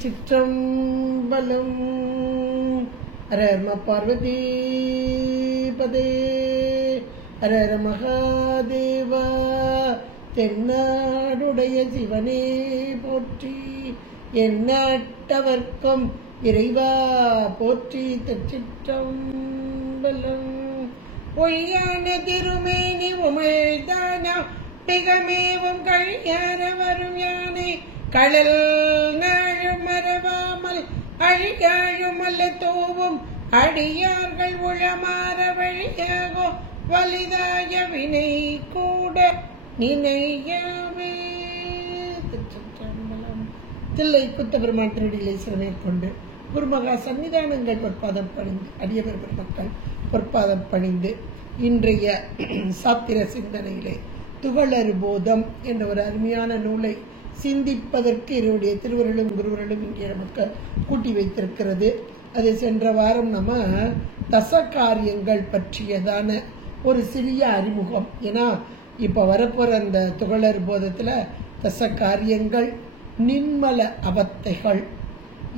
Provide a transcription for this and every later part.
சிற்றம்பலம். ஹர நம பார்வதி பதே, ஹர ஹர மகாதேவா. தென்னாடுடைய சிவனே போற்றி, எந்நாட்டவர்க்கும் இறைவா போற்றி. திருச்சிற்றம்பலம். பொய்யான திருமேனி உமிழ்தானா மிகமேவும் கழியார வரும் யானை கடல் நாழும் மறவாமல் அழியாழும் அல்ல தோவும் அடியார்கள் உளமாற வழியாகோ வலிதாய வினை கூட நினையாமே. திருச்சிற்றம்பலம். தில்லை குத்தபெருமான் திருடிகளை சிறமை கொண்டு குருமகா சன்னிதானங்கள் பொற்பாதம் பணிந்து அடியவர் பெருமக்கள் பொற்பாதம் பணிந்து இன்றைய சாத்திர சிந்தனையிலே துகளறு போதம் என்ற ஒரு அருமையான நூலை சிந்திப்பதற்கு இவருடைய திருவருளும் குருவருளும் இங்கே நமக்கு கூட்டி வைத்திருக்கிறது. அது சென்ற வாரம் நம்ம தச காரியங்கள் பற்றியதான ஒரு சிறிய அறிமுகம். ஏன்னா இப்போ வரப்போகிற அந்த துகளறு போதத்தில் தச காரியங்கள் நின்மல அவத்தைகள்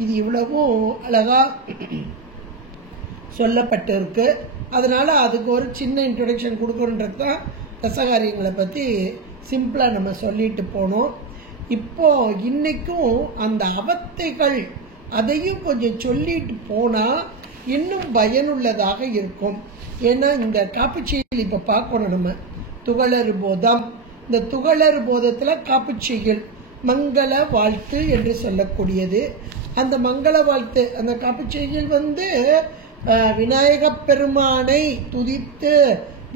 இது இவ்வளவும் அழகா சொல்லப்பட்டிருக்கு. அதனால அதுக்கு ஒரு சின்ன இன்ட்ரோடக்ஷன் கொடுக்கணுன்றது தான் தசகாரியங்களை பற்றி சிம்பிளாக நம்ம சொல்லிட்டு போனோம். இப்போ இன்னைக்கும் அந்த அவத்தைகள் அதையும் கொஞ்சம் சொல்லிட்டு போனால் இன்னும் பயனுள்ளதாக இருக்கும். ஏன்னா இந்த காப்புச்செய்யல் இப்போ பார்க்கணும் நம்ம துகளறு போதம். இந்த துகளறு போதத்தில் காப்புச்செய்யல் மங்கள வாழ்த்து என்று சொல்லக்கூடியது. அந்த மங்கள வாழ்த்து அந்த காப்புச்செய்யல் விநாயக பெருமானை துதித்து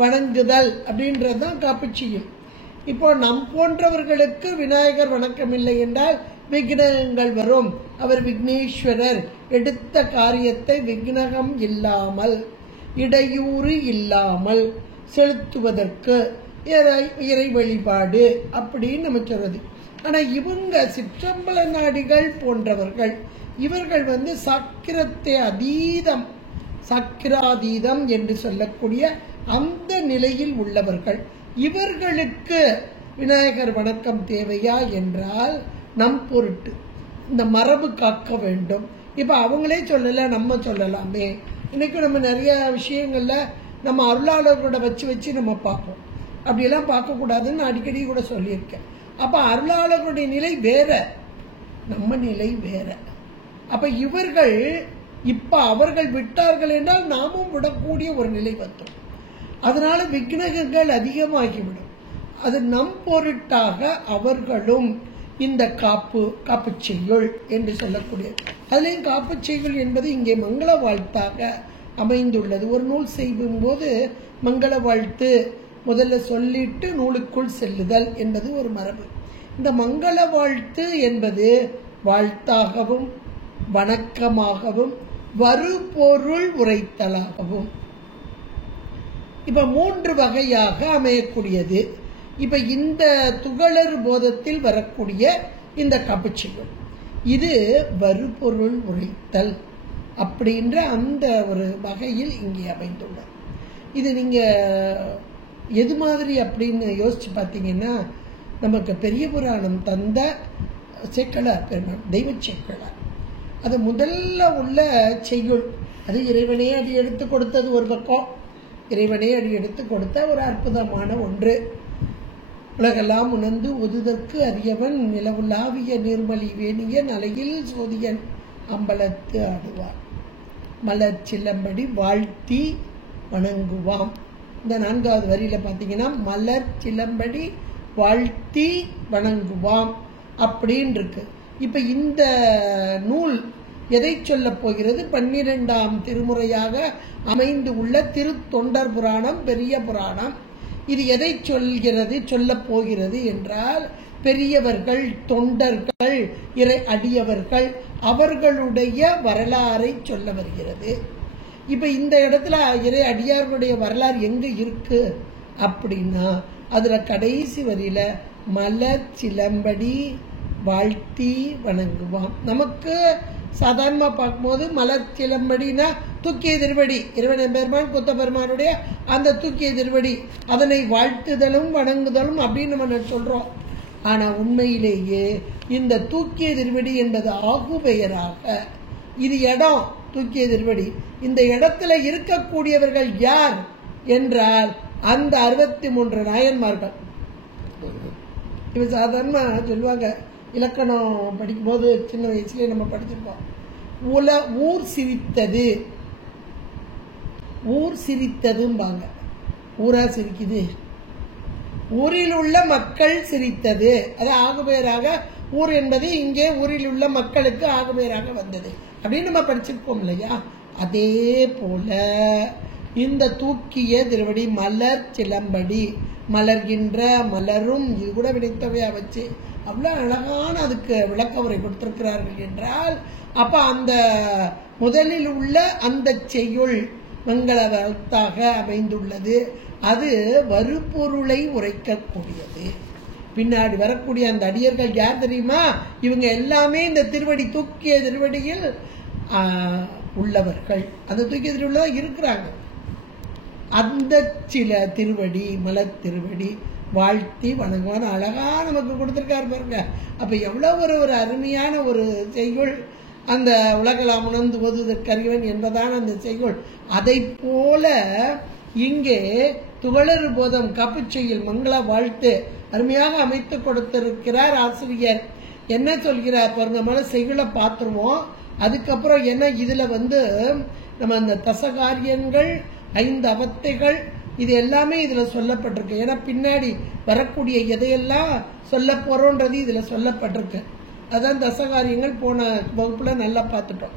வணங்குதல் அப்படின்றது தான் காப்புச்செய்யல். இப்போ நம் போன்றவர்களுக்கு விநாயகர் வணக்கம் இல்லை என்றால் விக்னங்கள் வரும். அவர் விக்னேஸ்வரர். எடுத்த காரியத்தை விக்னகம் இல்லாமல் இடையூறு இல்லாமல் செலுத்துவதற்கு இறை வழிபாடு அப்படின்னு நம்ம சொல்றது. ஆனால் இவங்க சிற்றம்பல நாடிகள் போன்றவர்கள் இவர்கள் சக்கிரத்தை அதீதம் சக்கிராதீதம் என்று சொல்லக்கூடிய அந்த நிலையில் உள்ளவர்கள். இவர்களுக்கு விநாயகர் வணக்கம் தேவையா என்றால் நம் பொருட்டு இந்த மரபு காக்க வேண்டும். இப்போ அவங்களே சொல்லலை, நம்ம சொல்லலாமே. இன்னைக்கு நம்ம நிறைய விஷயங்கள்ல நம்ம அருளாளர்களோட வச்சு நம்ம பார்ப்போம். அப்படியெல்லாம் பார்க்கக்கூடாதுன்னு அடிக்கடி கூட சொல்லியிருக்கேன். அப்போ அருளாளர்களுடைய நிலை வேற, நம்ம நிலை வேற. அப்போ இவர்கள் இப்போ அவர்கள் விட்டார்கள் என்றால் நாமும் விடக்கூடிய ஒரு நிலை வந்தோம். அதனால விக்னகங்கள் அதிகமாகிவிடும். அது நம் பொருட்டாக அவர்களும் இந்த காப்பு செய்யுள் என்று சொல்லக்கூடிய அதுலேயும் காப்பு செய்யுள் என்பது இங்கே மங்கள வாழ்த்தாக அமைந்துள்ளது. ஒரு நூல் செய்யும் போது மங்கள வாழ்த்து முதல்ல சொல்லிட்டு நூலுக்குள் செல்லுதல் என்பது ஒரு மரபு. இந்த மங்கள வாழ்த்து என்பது வாழ்த்தாகவும் வணக்கமாகவும் வருபொருள் உரைத்தலாகவும் இப்ப 3 வகையாக அமையக்கூடியது. இப்ப இந்த துகளறு போதத்தில் வரக்கூடிய இந்த காப்புச்செய்யுள் இது வருபொருள் உரைத்தல் அப்படின்ற அந்த ஒரு வகையில் இங்கே அமைந்துள்ளது. இது நீங்க எது மாதிரி அப்படின்னு யோசிச்சு பார்த்தீங்கன்னா நமக்கு பெரிய புராணம் தந்த சேக்கலார் பெருமான் தெய்வ சேக்கலார் அது முதல்ல உள்ள செய்யுள். அது இறைவனே அடி எடுத்து கொடுத்தது ஒரு பக்கம். இறைவனே அடி எடுத்து கொடுத்த ஒரு அற்புதமான ஒன்று. உலகெல்லாம் உணர்ந்து ஒதுதற்கு அறியவன் நிலவுலாவிய நீர்மலி வேணிய நலையில் சோதியன் அம்பலத்து ஆடுவார் மலர் சிலம்படி வாழ்த்தி வணங்குவாம். இந்த 4வது வரியில பார்த்தீங்கன்னா மலர் சிலம்படி வாழ்த்தி வணங்குவாம் அப்படின்னு இருக்கு. இப்ப இந்த நூல் எதை சொல்ல போகிறது? 12ஆம் திருமுறையாக அமைந்து உள்ள திருத்தொண்டர் புராணம், பெரிய புராணம். இது எதை சொல்கிறது, சொல்ல போகிறது என்றால் பெரியவர்கள், தொண்டர்கள், இறை அடியவர்கள் அவர்களுடைய வரலாறை சொல்ல வருகிறது. இப்ப இந்த இடத்துல இறை அடியார்களுடைய வரலாறு எங்க இருக்கு அப்படின்னா அதுல கடைசி வரியில மலர் சிலம்படி வாழ்த்தி வணங்குவான். நமக்கு சாதாரணமா பார்க்கும்போது மலர் சிலம்படினா தூக்கிய திருவடி, இறைவன் பெருமான் குத்த பெருமானுடைய அந்த தூக்கிய திருவடி, அதனை வாழ்த்துதலும் வணங்குதலும் அப்படின்னு நம்ம சொல்றோம். ஆனா உண்மையிலேயே இந்த தூக்கிய திருவடி என்பது ஆகு பெயராக, இது இடம் தூக்கிய திருவடி. இந்த இடத்துல இருக்கக்கூடியவர்கள் யார் என்றால் அந்த 63 நாயன்மார்கள். இவ சாதாரண சொல்லுவாங்க, இலக்கணம் படிக்கும்போது சின்ன வயசுலேயே நம்ம படிச்சிருப்போம். ஊர் சிரித்தது, ஊர் சிரித்ததும்பாங்க. ஊரா சிரிக்குது, ஊரில் உள்ள மக்கள் சிரித்தது, அது ஆகுபெயராக. ஊர் என்பது இங்கே ஊரில் உள்ள மக்களுக்கு ஆகுபெயராக வந்தது அப்படின்னு நம்ம படிச்சிருப்போம் இல்லையா? அதே போல இந்த தூக்கிய திருவடி மலர் சிலம்படி, மலர்கின்ற மலரும், இது கூட வினைத்தவையா வச்சு அவ்வளவு அழகான அதுக்கு விளக்க உரை கொடுத்திருக்கிறார்கள் என்றால், அப்ப அந்த முதலில் உள்ள அந்த செய்யுள் மங்கள வாழ்த்தாக அமைந்துள்ளது. அது வருபொருளை உரைக்கக்கூடியது. பின்னாடி வரக்கூடிய அந்த அடியர்கள் யார் தெரியுமா? இவங்க எல்லாமே இந்த திருவடி தூக்கிய திருவடியில் உள்ளவர்கள். அந்த தூக்கிய திருவடியில் இருக்கிறாங்க. அந்த சில திருவடி மலர் திருவடி வாழ்த்தி வணங்குவான். அழகா நமக்கு கொடுத்திருக்காரு பாருங்க. அப்ப எவ்வளவு ஒரு அருமையான ஒரு செய்யுள் அந்த உலகலாம் உணர்ந்து ஓதுதற்கறிவன் என்பதான அந்த செய்யுள். அதை போல இங்கே துகளறு போதம் காப்புச்செய்யில் மங்கள வாழ்த்து அருமையாக அமைத்து கொடுத்திருக்கிறார் ஆசிரியர். என்ன சொல்கிறார் பாருங்க, மேல செய்யுளை பார்த்துருவோம். அதுக்கப்புறம் என்ன இதுல நம்ம அந்த தசகாரியங்கள் 5 அவத்தைகள் இது எல்லாமே இதுல சொல்லப்பட்டிருக்கு. ஏன்னா பின்னாடி வரக்கூடிய எதையெல்லாம் சொல்ல போறோன்றது இதுல சொல்லப்பட்டிருக்கு. அதான் தசகாரியங்கள் போன வகுப்புல நல்லா பார்த்துட்டோம்.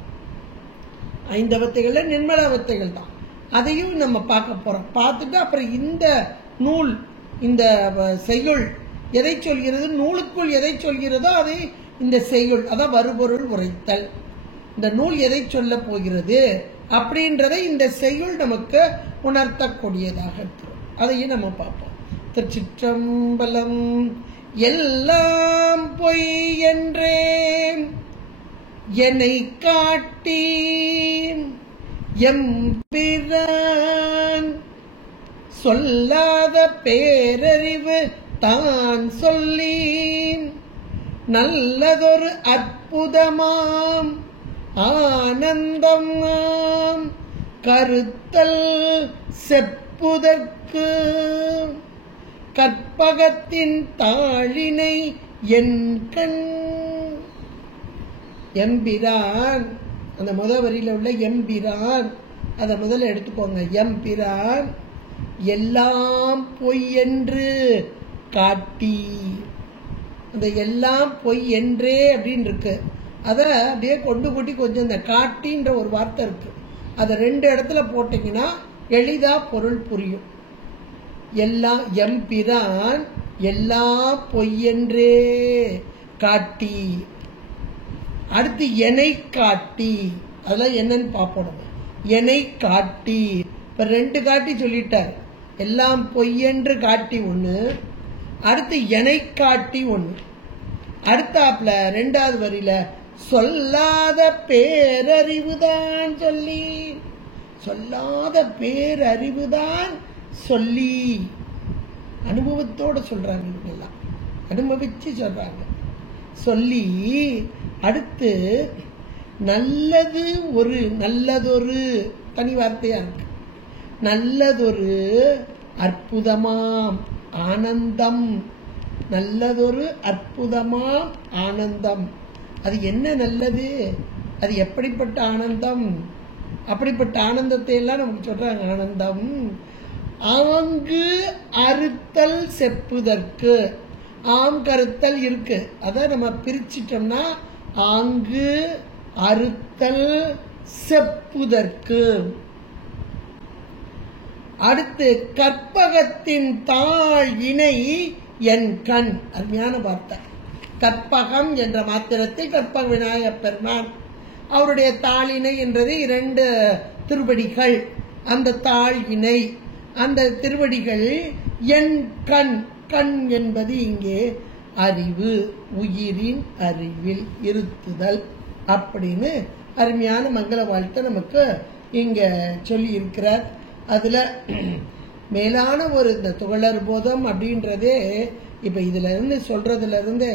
5 அவத்தைகள்ல நிர்மல அவத்தைகள் தான், அதையும் நம்ம பார்க்க போறோம். பார்த்துட்டு அப்புறம் இந்த நூல் இந்த செய்யுள் எதை சொல்கிறது, நூலுக்குள் எதை சொல்கிறதோ அதை இந்த செய்யுள், அதான் வருபொருள் உரைத்தல். இந்த நூல் எதை சொல்ல போகிறது அப்படின்றதை இந்த செய்யுள் நமக்கு உணர்த்தக்கூடியதாக இருக்கிறோம். அதையும் நம்ம பார்ப்போம். திருச்சிற்றம்பலம். எல்லாம் பொய் என்றே என்னை காட்டி எம்பிரான் சொல்லாத பேரறிவு தான் சொல்லி நல்லதொரு அற்புதமாம் ஆனந்தம் கருத்தல் செப்புதற்கு கற்பகத்தின் தாழினை என் கண். எம்பிரான் அந்த முதல் வரியில உள்ள எம்பிரான் அதை முதல்ல எடுத்துக்கோங்க. எம்பிரான் எல்லாம் பொய் என்று காட்டி, அந்த எல்லாம் பொய் என்றே அப்படின்னு இருக்கு. அதை அப்படியே கொண்டு கூட்டி கொஞ்சம் இந்த காட்டின்ற ஒரு வார்த்தை இருக்கு, அதை 2 இடத்துல போட்டீங்கன்னா எளிதா பொருள் புரியும். எல்லாம் எம்பிரான் எல்லாம் பொய்யென்றே காட்டி, அடுத்து என்னை காட்டி, அதெல்லாம் என்னன்னு பார்ப்போம். என்னை காட்டி, இப்ப 2 காட்டி சொல்லிட்டார். எல்லாம் பொய்யென்று காட்டி ஒண்ணு, அடுத்து என்னை காட்டி ஒண்ணு, அடுத்தாப்புல 2வது வரியில சொல்லாத பேரறிவுதான் சொல்லி, சொல்லாத பேரறிவுதான் சொல்லி, அனுபவத்தோட சொல்றாங்க. எல்லாம் அனுபவிச்சு சொல்றாங்க. சொல்லி அடுத்து நல்லது ஒரு நல்லதொரு தனி வார்த்தையா இருக்கு. நல்லதொரு அற்புதமாம் ஆனந்தம், நல்லதொரு அற்புதமாம் ஆனந்தம். அது என்ன நல்லது, அது எப்படிப்பட்ட ஆனந்தம், அப்படிப்பட்ட ஆனந்தத்தை எல்லாம் நமக்கு சொல்றாங்க. ஆனந்தம் ஆங்கு அறுத்தல் செப்புதற்கு, ஆம் கருத்தல் இருக்கு, அதை நம்ம பிரிச்சிட்டோம்னா ஆங்கு அறுத்தல் செப்புதற்கு. அடுத்து கற்பகத்தின் தாழ் இணை என் கண். அருமையான வார்த்தை. கற்பகம் என்ற மாத்திரத்தை கற்பக விநாயகப் பெருமான், அவருடைய தாளினை என்றது 2 திருவடிகள், அந்த தாழ் இணை, அந்த திருவடிகள் என் கண். கண் என்பது இங்கே அறிவு, உயிரின் அறிவில் இருத்துதல் அப்படின்னு அருமையான மங்கள வாழ்த்தை நமக்கு இங்க சொல்லி இருக்கிறார். அதுல மேலான ஒரு இந்த துகளர் போதம் அப்படின்றதே இப்ப இதுல இருந்து சொல்றதுல இருந்து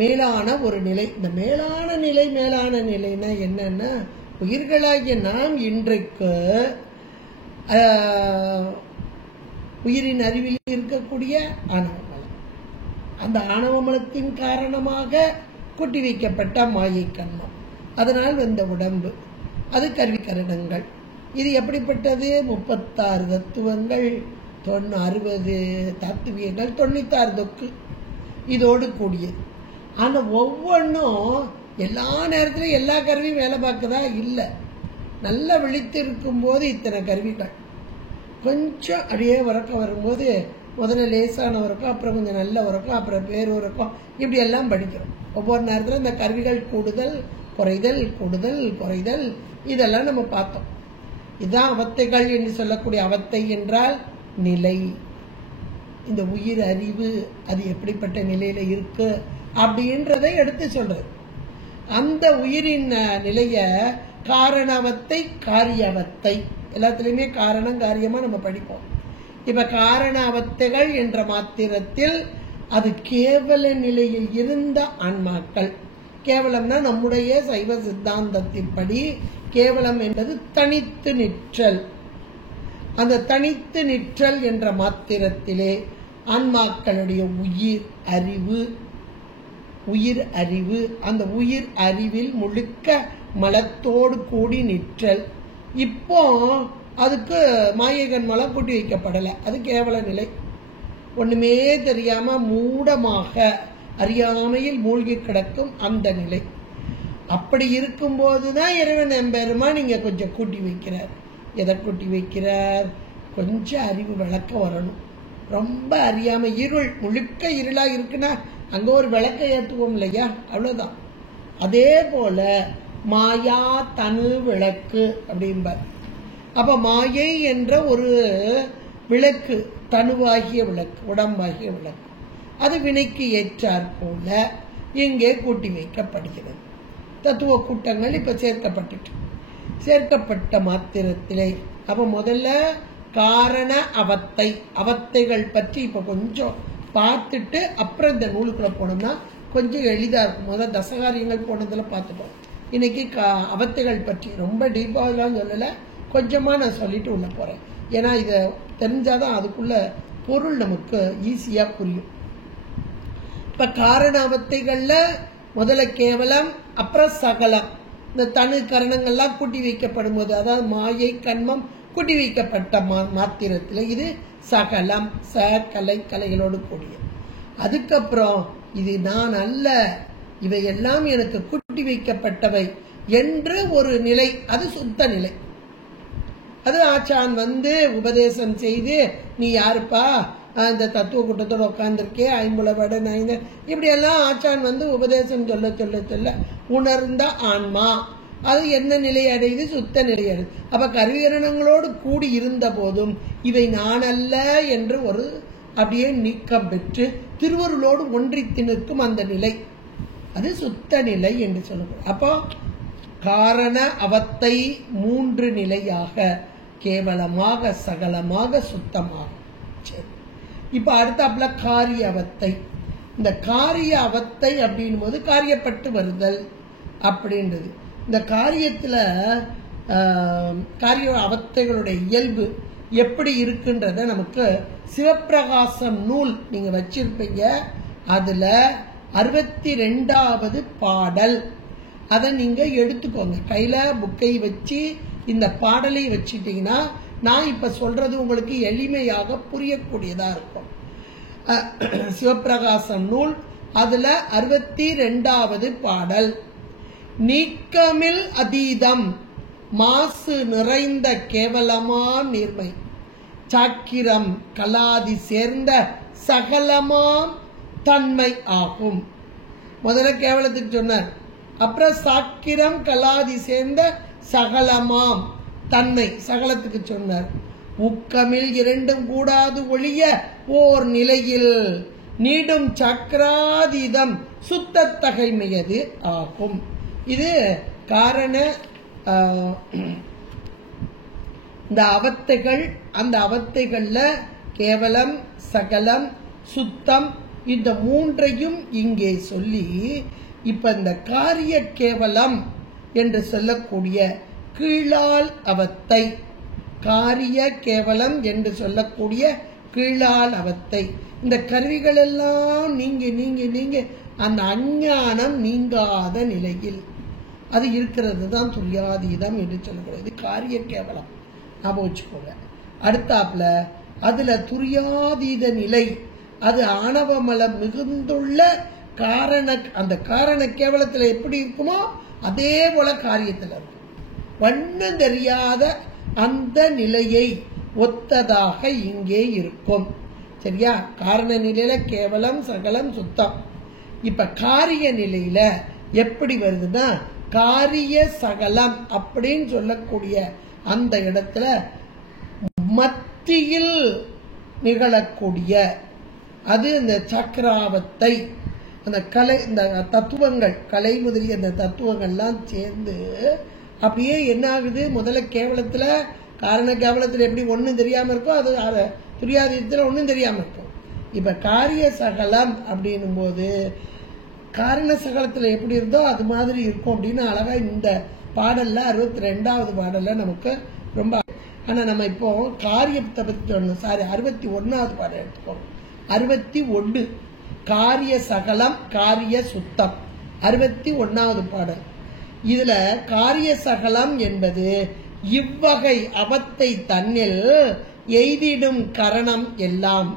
மேலான ஒரு நிலை. இந்த மேலான நிலைன்னா என்னன்னா, உயிர்களாகிய நாம் இன்றைக்கு உயிரின் அறிவில் இருக்கக்கூடிய ஆணவமலம், அந்த ஆணவமலத்தின் காரணமாக கூட்டி வைக்கப்பட்ட மாயை கண்மம், அதனால் வந்த உடம்பு, அது கருவிக்கரணங்கள். இது எப்படிப்பட்டது? 36 தத்துவங்கள், 60 தத்துவியங்கள், 96 தொக்கு இதோடு கூடியது. ஆனா ஒவ்வொன்றும் எல்லா நேரத்திலும் எல்லா கருவியும் வேலை பார்க்கதா இல்லை. நல்லா விழித்து இருக்கும் போது இத்தனை கருவிகள், கொஞ்சம் அப்படியே உறக்கம் வரும்போது முதல்ல லேசான உறக்கம், அப்புறம் கொஞ்சம் நல்ல உறக்கம், அப்புறம் பேர் உறக்கம், இப்படி எல்லாம் படிக்கிறோம். ஒவ்வொரு நேரத்தில் இந்த கருவிகள் கூடுதல் குறைதல், கூடுதல் குறைதல், இதெல்லாம் நம்ம பார்த்தோம். இதுதான் அவத்தைகள் என்று சொல்லக்கூடிய. அவத்தை என்றால் நிலை. இந்த உயிர் அறிவு அது எப்படிப்பட்ட நிலையில இருக்கு அப்படின்றதை எடுத்து சொல்றது. அந்த உயிரின் நிலைய காரணவத்தை, காரியவத்தை, எல்லாத்துலயுமே காரணம் காரியமா நம்ம படிப்போம். இப்ப காரண அவத்தைகள் என்ற மாத்திரத்தில் அது கேவல நிலையில் இருந்த ஆன்மாக்கள். கேவலம்னா நம்முடைய சைவ சித்தாந்தத்தின்படி கேவலம் என்பது தனித்து நிற்றல். அந்த தனித்து நிற்றல் என்ற மாத்திரத்திலே ஆன்மாக்களுடைய உயிர் அறிவு, அந்த உயிர் அறிவில் முழுக்க மலத்தோடு கூடி நிற்றல். இப்போ அதுக்கு மாயைகன் மலம் கூட்டி வைக்கப்படலை, அது கேவல நிலை. ஒண்ணுமே தெரியாம மூடமாக அறியாமையில் மூழ்கி கிடக்கும் அந்த நிலை. அப்படி இருக்கும்போதுதான் இறைவன் எம்பெருமா நீங்க கொஞ்சம் கூட்டி வைக்கிறார். எதை கூட்டி வைக்கிறார்? கொஞ்சம் அறிவு விளக்க வரணும். ரொம்ப அறியாம இருள், முழுக்க இருளா இருக்குன்னா அங்க ஒரு விளக்க ஏற்றுவோம் இல்லையா, அவ்வளவுதான். அதே போல மாயா தனு விளக்கு அப்படிம்பார். அப்ப மாயை என்ற ஒரு விளக்கு, தனுவாகிய விளக்கு, உடம்பாகிய விளக்கு, அது வினைக்கு ஏற்றாற் போல இங்கே கூட்டி வைக்கப்படுகிறது. தத்துவ கூட்டங்கள் இப்ப சேர்க்கப்பட்ட மாத்திரத்திலே அப்ப முதல்ல காரண அவத்தைகள் பற்றி இப்ப கொஞ்சம் பார்த்துட்டு அப்புறம் இந்த நூலுக்குள்ள போனோம்னா கொஞ்சம் எளிதா இருக்கும். முதல் தசகாரியங்கள் போனதுல பார்த்துட்டோம். இன்னைக்கு அவத்தைகள் பற்றி ரொம்ப டீப்பாலாம் சொல்லல, கொஞ்சமா நான் சொல்லிட்டு உள்ள போறேன். ஏன்னா இதை தெரிஞ்சாதான் அதுக்குள்ள பொருள் நமக்கு ஈஸியா புரியும். இப்ப காரண அவத்தைகள்ல முதல்ல கேவலம், அப்புறம் சகலம். இந்த தனு கரணங்கள்லாம் கூட்டி வைக்கப்படும் போது, அதாவது மாயை கண்மம் கூட்டி வைக்கப்பட்ட மாத்திரத்தில் இது சகலம், கலைகளோடு கூடிய. அதுக்கப்புறம் இது நான் அல்ல, இவையெல்லாம் எனக்கு கூட்டி வைக்கப்பட்டவை என்று ஒரு நிலை, அது சுத்த நிலை. அது ஆச்சான் உபதேசம் செய்து, நீ யாருப்பா இந்த தத்துவ கூட்டத்தோட உட்கார்ந்துருக்கே, ஐம்புலவட நைந்த, இப்படி எல்லாம் ஆச்சான் உபதேசம் சொல்ல சொல்ல சொல்ல உணர்ந்த ஆன்மா அது என்ன நிலை அடையுது? சுத்த நிலை அடையுது. அப்ப கருவிகரணங்களோடு கூடி இருந்த போதும் இவை நான் அல்ல என்று ஒரு அப்படியே நீக்கம் பெற்று திருவருளோடு ஒன்றித்து நிற்கும் அந்த நிலை, அது சுத்த நிலை என்று சொல்லப்படும். அப்போ காரண அவத்தை 3 நிலையாக, கேவலமாக, சகலமாக, சுத்தமாக. சரி, இப்ப அடுத்தாப்புல காரிய அவத்தை. இந்த காரிய அவத்தை அப்படின் போது காரியப்பட்டு வருதல் அப்படின்றது. இந்த காரியத்துல காரிய அவத்தைகளுடைய இயல்பு எப்படி இருக்குன்றத நமக்கு சிவப்பிரகாசம் நூல் நீங்க வச்சிருப்பீங்க, அதுல 62வது பாடல், அதை நீங்க எடுத்துக்கோங்க. கையில புக்கை வச்சு இந்த பாடலை வச்சிட்டீங்கன்னா நான் இப்ப சொல்றது உங்களுக்கு எளிமையாக புரியக்கூடியதா இருக்கும். சிவப்பிரகாசம் நூல் அதுல 62வது பாடல். நீக்கமில் அதீதம் மாசு நிறைந்த கேவலமா நீர்மை, சாக்கிரம் கலாதி சேர்ந்த சகலமாம் தன்மை ஆகும். முதல்ல கேவலத்துக்கு சொன்னார், அப்புறம் சாக்கிரம் கலாதி சேர்ந்த சகலமாம் தன்மை சகலத்துக்கு சொன்னார். உக்கமில் இரண்டும் கூடாது ஒழிய ஓர் நிலையில் நீடும் சக்கராதீதம் சுத்த தகைமையது ஆகும். இது காரண இந்த அவத்தைகள், அந்த அவத்தைகள்ல கேவலம் சகலம் சுத்தம் இந்த மூன்றையும் இங்கே சொல்லி இப்ப இந்த காரிய கேவலம் என்று சொல்லக்கூடிய கீழால் அவத்தை, காரிய கேவலம் என்று சொல்லக்கூடிய கீழால் அவத்தை, இந்த கருவிகள் எல்லாம் நீங்க நீங்க நீங்க அந்த அஞ்ஞானம் நீங்காத நிலையில் அது இருக்கிறது தான் துரியாதீதம் என்று சொல்லக்கூடியது காரிய கேவலம். ஞாபகம் வச்சுக்கோங்க. அடுத்தாப்புல அதுல துரியாதீத நிலை, அது ஆணவமலம் மிகுந்துள்ள காரண, அந்த காரண கேவலத்துல எப்படி இருக்குமோ அதே போல காரியத்தில் இருக்கும். வண்ணம் தெரியாத அந்த நிலையை ஒத்ததாக இங்கே இருக்கும். சரியா? காரண நிலையில கேவலம் சகலம் சுத்தம். இப்ப காரிய நிலையில எப்படி வருதுன்னா காரிய சகலம் அப்படின்னு சொல்லக்கூடிய அந்த இடத்துல மத்தியில் நிகழக்கூடிய அது இந்த சக்கராவத்தை, அந்த கலை, இந்த தத்துவங்கள் கலை முதலிய அந்த தத்துவங்கள்லாம் சேர்ந்து அப்படியே என்ன ஆகுது, முதல்ல கேவலத்துல காரண கேவலத்துல எப்படி ஒன்றும் தெரியாம இருக்கோ அது துரியாதீதத்துல ஒன்றும் தெரியாம இருக்கும். இப்ப காரிய சகலம் அப்படின்னும் போது காரண சகலத்துல எப்படி இருந்தோ அது மாதிரி இருக்கும் அப்படின்னு அழகா இந்த பாடல்ல 62வது பாடல்ல நமக்கு ரொம்ப. ஆனா நம்ம இப்போ காரியத்தை பத்தி சொல்லணும். சாரி, 61வது பாடல் எடுத்துக்கோம். 61 காரிய சகலம் காரிய சுத்தம், 61வது பாடல். இதுல காரிய சகலம் என்பது இவ்வகை அவத்தை தன்னில் எய்திடும் கரணம் எல்லாம்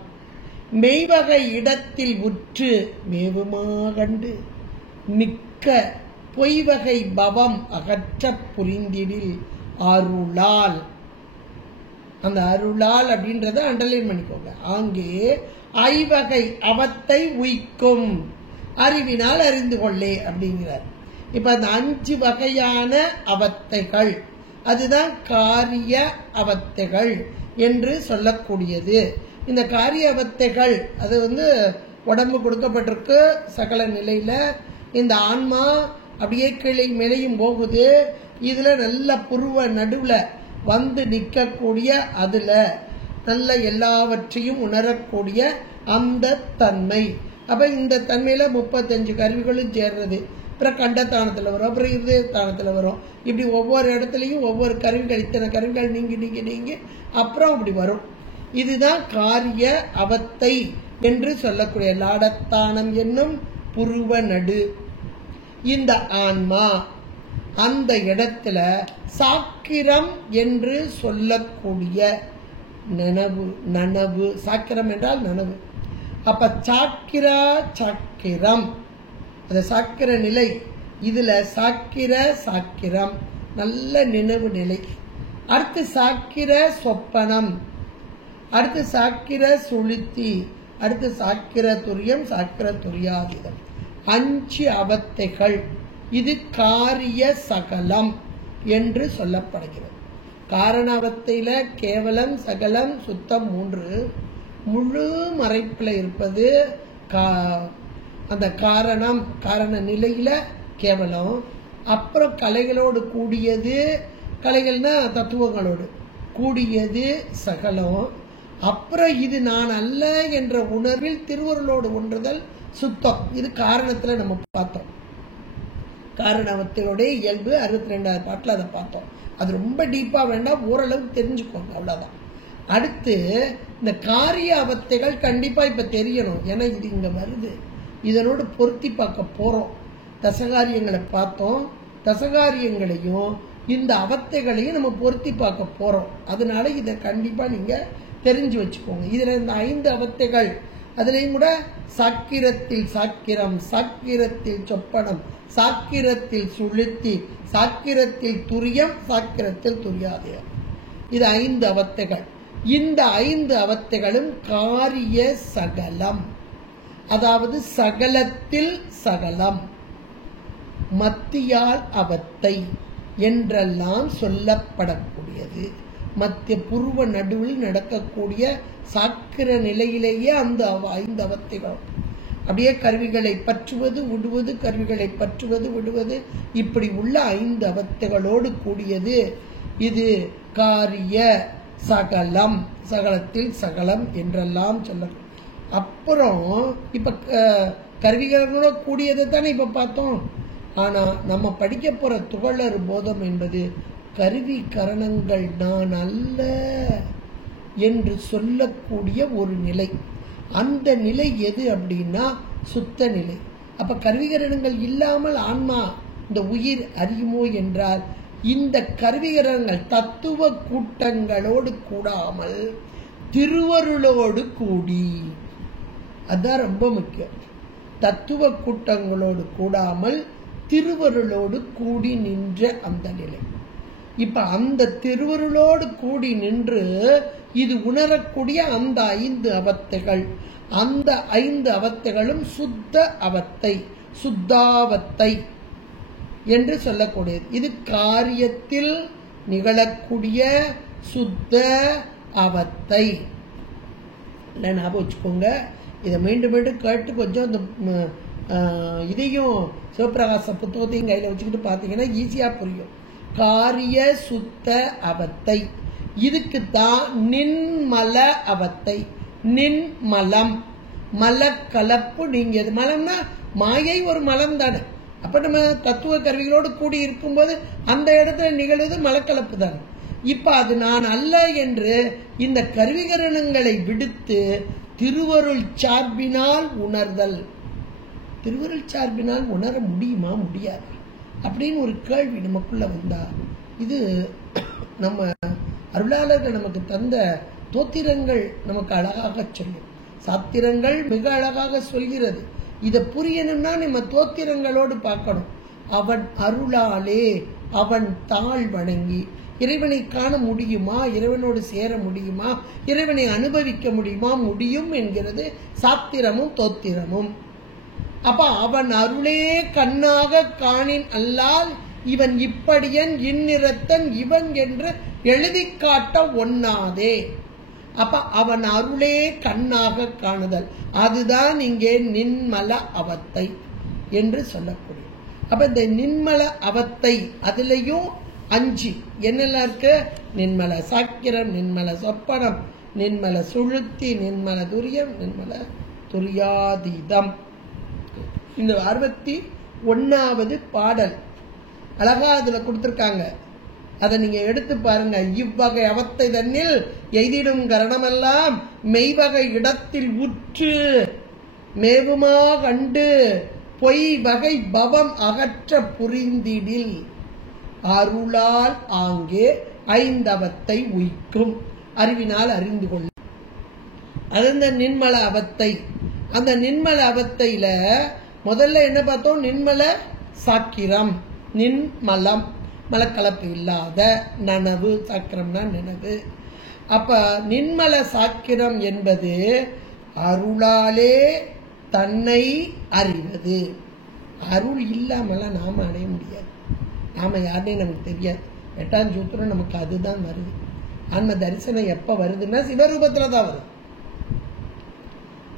மெய்வகை இடத்தில் உற்று மேவுமாகண்டு மிக்க பொய்வகை பவம் அகற்ற புரிந்திடில் அருளால். அந்த அருளால் அப்படின்றத அண்டர்லைன் பண்ணிக்கோங்க. அங்கே ஐவகை அவத்தை உய்க்கும் அறிவினால் அறிந்து கொள்ளே அப்படிங்கிறார். இப்ப அந்த 5 வகையான அவத்தைகள் அதுதான் காரிய அவத்தைகள் என்று சொல்லக்கூடியது. இந்த காரிய அவத்தைகள் அது உடம்பு கொடுக்கப்பட்டிருக்கு சகல நிலையில. இந்த ஆன்மா அப்படியே கீழே மேலையும் போகுது. இதுல நல்ல புருவ நடுவுல வந்து நிற்கக்கூடிய, அதுல நல்ல எல்லாவற்றையும் உணரக்கூடிய அந்த தன்மை. அப்ப இந்த தன்மையில 35 கருவிகளும் சேர்றது. அப்புறம் கண்டத்தானத்துல வரும், அப்புறம் இருதயத்தானத்துல வரும். இப்படி ஒவ்வொரு இடத்துலையும் ஒவ்வொரு கருவிகள், இத்தனை கருவிகள் நீங்கி நீங்கி நீங்கி அப்புறம் அப்படி வரும். இதுதான் காரிய அவத்தை என்று சொல்லக்கூடிய லாடத்தானம் என்னும் புருவ நடு. இந்த ஆன்மா அந்த இடத்துல சாக்கிரம் என்று சொல்லக்கூடிய நனவு, நனவு சாக்கிரம் என்றால் நனவு. அப்ப சாக்கிரா சாக்கிரம், அந்த சாக்கிர நிலை. இதுல சாக்கிர சாக்கிரம் நல்ல நினைவு நிலை. அடுத்து சாக்கிர சொப்பனம், அடுத்து சாக்கிர சுளுத்தி, அடுத்து சாக்கிர துரியம், சாக்கிர துரியாதீதம். 5 அவத்தைகள். இது காரிய சகலம் என்று சொல்லப்படுகிறது. காரணாவத்தையில கேவலம் சகலம் சுத்தம் 3 முழு மறைப்பில் இருப்பது அந்த காரணம், காரண நிலையில கேவலம். அப்புறம் கலைகளோடு கூடியது, கலைகள்னா தத்துவங்களோடு கூடியது சகலம். அப்புறம் இது நான் அல்ல என்ற உணர்வில் திருவருளோடு ஒன்றுதல் சுத்தம். இது காரணத்துல நம்ம பார்த்தோம். காரணவத்தையோட இயல்பு 62வது பாட்டில் அதை பார்த்தோம். அது ரொம்ப டீப்பா வேண்டாம், ஓரளவுக்கு தெரிஞ்சுக்கோங்க, அவ்வளவுதான். அடுத்து இந்த காரிய அவத்தைகள் கண்டிப்பா இப்ப தெரியணும். ஏன்னா இது இங்க வருது, இதனோடு பொருத்தி பார்க்க போறோம். தசகாரியங்களை பார்த்தோம், தசகாரியங்களையும் இந்த அவத்தைகளையும் நம்ம பொருத்தி பார்க்க போறோம். அதனால இதை கண்டிப்பா நீங்க தெரிஞ்சு வச்சுக்கோங்க. இதுல இந்த 5 அவத்தைகள், அதுலயும் கூட சாக்கிரத்தில் சாக்கிரம், சாக்கிரத்தில் சொப்பனம், சாக்கிரத்தில் சுளுத்தி, சாக்கிரத்தில் துரியம், சாக்கிரத்தில் துரியாதீதம். இது 5 அவத்தைகள். இந்த 5 அவத்தைகளும் காரிய சகலம், அதாவது சகலத்தில் சகலம். மத்தியால் அவத்தை என்றெல்லாம் சொல்லப்படக்கூடியது. மத்திய புருவ நடுவில் நடக்கக்கூடிய சாக்கிர நிலையிலேயே அந்த 5 அவத்தைகள் அப்படியே கருவிகளை பற்றுவது விடுவது, கருவிகளை பற்றுவது விடுவது, இப்படி உள்ள 5 அவத்தைகளோடு கூடியது. இது காரிய சகலம், சகலத்தில் சகலம் என்றெல்லாம் சொல்ல. அப்புறம் இப்ப கருவிகளோட கூடியதை தானே இப்ப பார்த்தோம். ஆனா நம்ம படிக்க போற துகளர் போதம் என்பது கருவி கரணங்கள் நான் அல்ல என்று சொல்லக்கூடிய ஒரு நிலை. அந்த நிலை எது அப்படின்னா சுத்த நிலை. அப்ப கருவிகரணங்கள் இல்லாமல் ஆன்மா இந்த உயிர் அறியுமோ என்றால் இந்த கருவிகரணங்கள் தத்துவ கூட்டங்களோடு கூடாமல் திருவருளோடு கூடி, அதுதான் ரொம்ப முக்கியம். தத்துவ கூட்டங்களோடு கூடாமல் திருவருளோடு கூடி நின்ற அந்த நிலை. இப்ப அந்த திருவருளோடு கூடி நின்று இது உணரக்கூடிய அந்த 5 அவத்தைகள், அந்த 5 அவத்தைகளும் சுத்த அவத்தை, சுத்தாவத்தை என்று சொல்லக்கூடியது. இது காரியத்தில் நிகழக்கூடிய சுத்த அவத்தை. இல்லை, ஞாபகம் வச்சுக்கோங்க. இதை மீண்டும் மீண்டும் கேட்டு கொஞ்சம் இந்த இதையும் சிவபிரகாச புத்தகத்தையும் கையில் வச்சுக்கிட்டு பார்த்தீங்கன்னா ஈஸியா புரியும். காரிய சுத்த அவத்தை, இதுக்குத்தான் நின்மல அவத்தை. நின்மலம், மலக்கலப்பு நீங்கியது. மலம்னா மாயை ஒரு மலம் தானே. அப்ப நம்ம தத்துவ கருவிகளோடு கூடி இருக்கும்போது அந்த இடத்துல நிகழ்வது மலக்கலப்பு தானே. இப்ப அது நான் அல்ல என்று இந்த கருவிகரணங்களை விடுத்து திருவருள் சார்பினால் உணர்தல். திருவருள் சார்பினால் உணர முடியுமா முடியாது அப்படின்னு ஒரு கேள்வி நமக்குள்ள வந்தா, இது நம்ம அருளாளர்கள் நமக்கு தந்த தோத்திரங்கள் நமக்கு அழகாக சொல்லும். சாத்திரங்கள் மிக அழகாக சொல்கிறது. இதை புரியணும்னா நம்ம தோத்திரங்களோடு பார்க்கணும். அவன் அருளாலே அவன் தாழ் வணங்கி இறைவனை காண முடியுமா, இறைவனோடு சேர முடியுமா, இறைவனை அனுபவிக்க முடியுமா, முடியும் என்கிறது சாத்திரமும் தோத்திரமும். அப்ப அவன் அருளே கண்ணாக காணின் அல்லால் இவன் இப்படியன் இந்நிறத்தன் இவன் என்று எழுதி காட்ட ஒண்ணாதே. அப்ப அவன் அருளே கண்ணாக காணுதல், அதுதான் இங்கே நின்மல அவத்தை என்று சொல்லக்கூடிய. அப்ப இந்த நின்மல அவத்தை அதுலயும் 5 என்னெல்லாம் இருக்கு? நின்மல சாக்கிரம், நின்மல சொப்பனம், நின்மல சுழுத்தி, நின்மல துரியம், நின்மல துரியாதீதம். இந்த 61வது பாடல் அழகா அதுல கொடுத்திருக்காங்க. அதை நீங்க எடுத்து பாருங்க. இவ்வகை அவத்தை தன்னில் எய்திடும் கரணமெல்லாம் மெய்வகை இடத்தில் உற்று மேவுமா கண்டு பொய் வகை பவம் அகற்ற புரிந்திடில் அருளால் ஆங்கே 5 அவத்தை உய்க்கும் அறிவினால் அறிந்து கொள்ள. அது இந்த நின்மல அவத்தை. அந்த நின்மல அவத்தையில முதல்ல என்ன பார்த்தோம்? நின்மல சாக்கிரம், நின்மலம், மலக்கலப்பு இல்லாத நனவு. சாக்கிரம்னா நினவு. அப்ப நின்மல சாக்கிரம் என்பது அருளாலே தன்னை அறிவது. அருள் இல்லாமலாம் நாம அடைய முடியாது. நாம யாருன்னு நமக்கு தெரியாது. 8ஆம் சூத்திரம் நமக்கு அதுதான் வருது. ஆன்ம தரிசனம் எப்ப வருதுன்னா சிவரூபத்துல தான் வருது.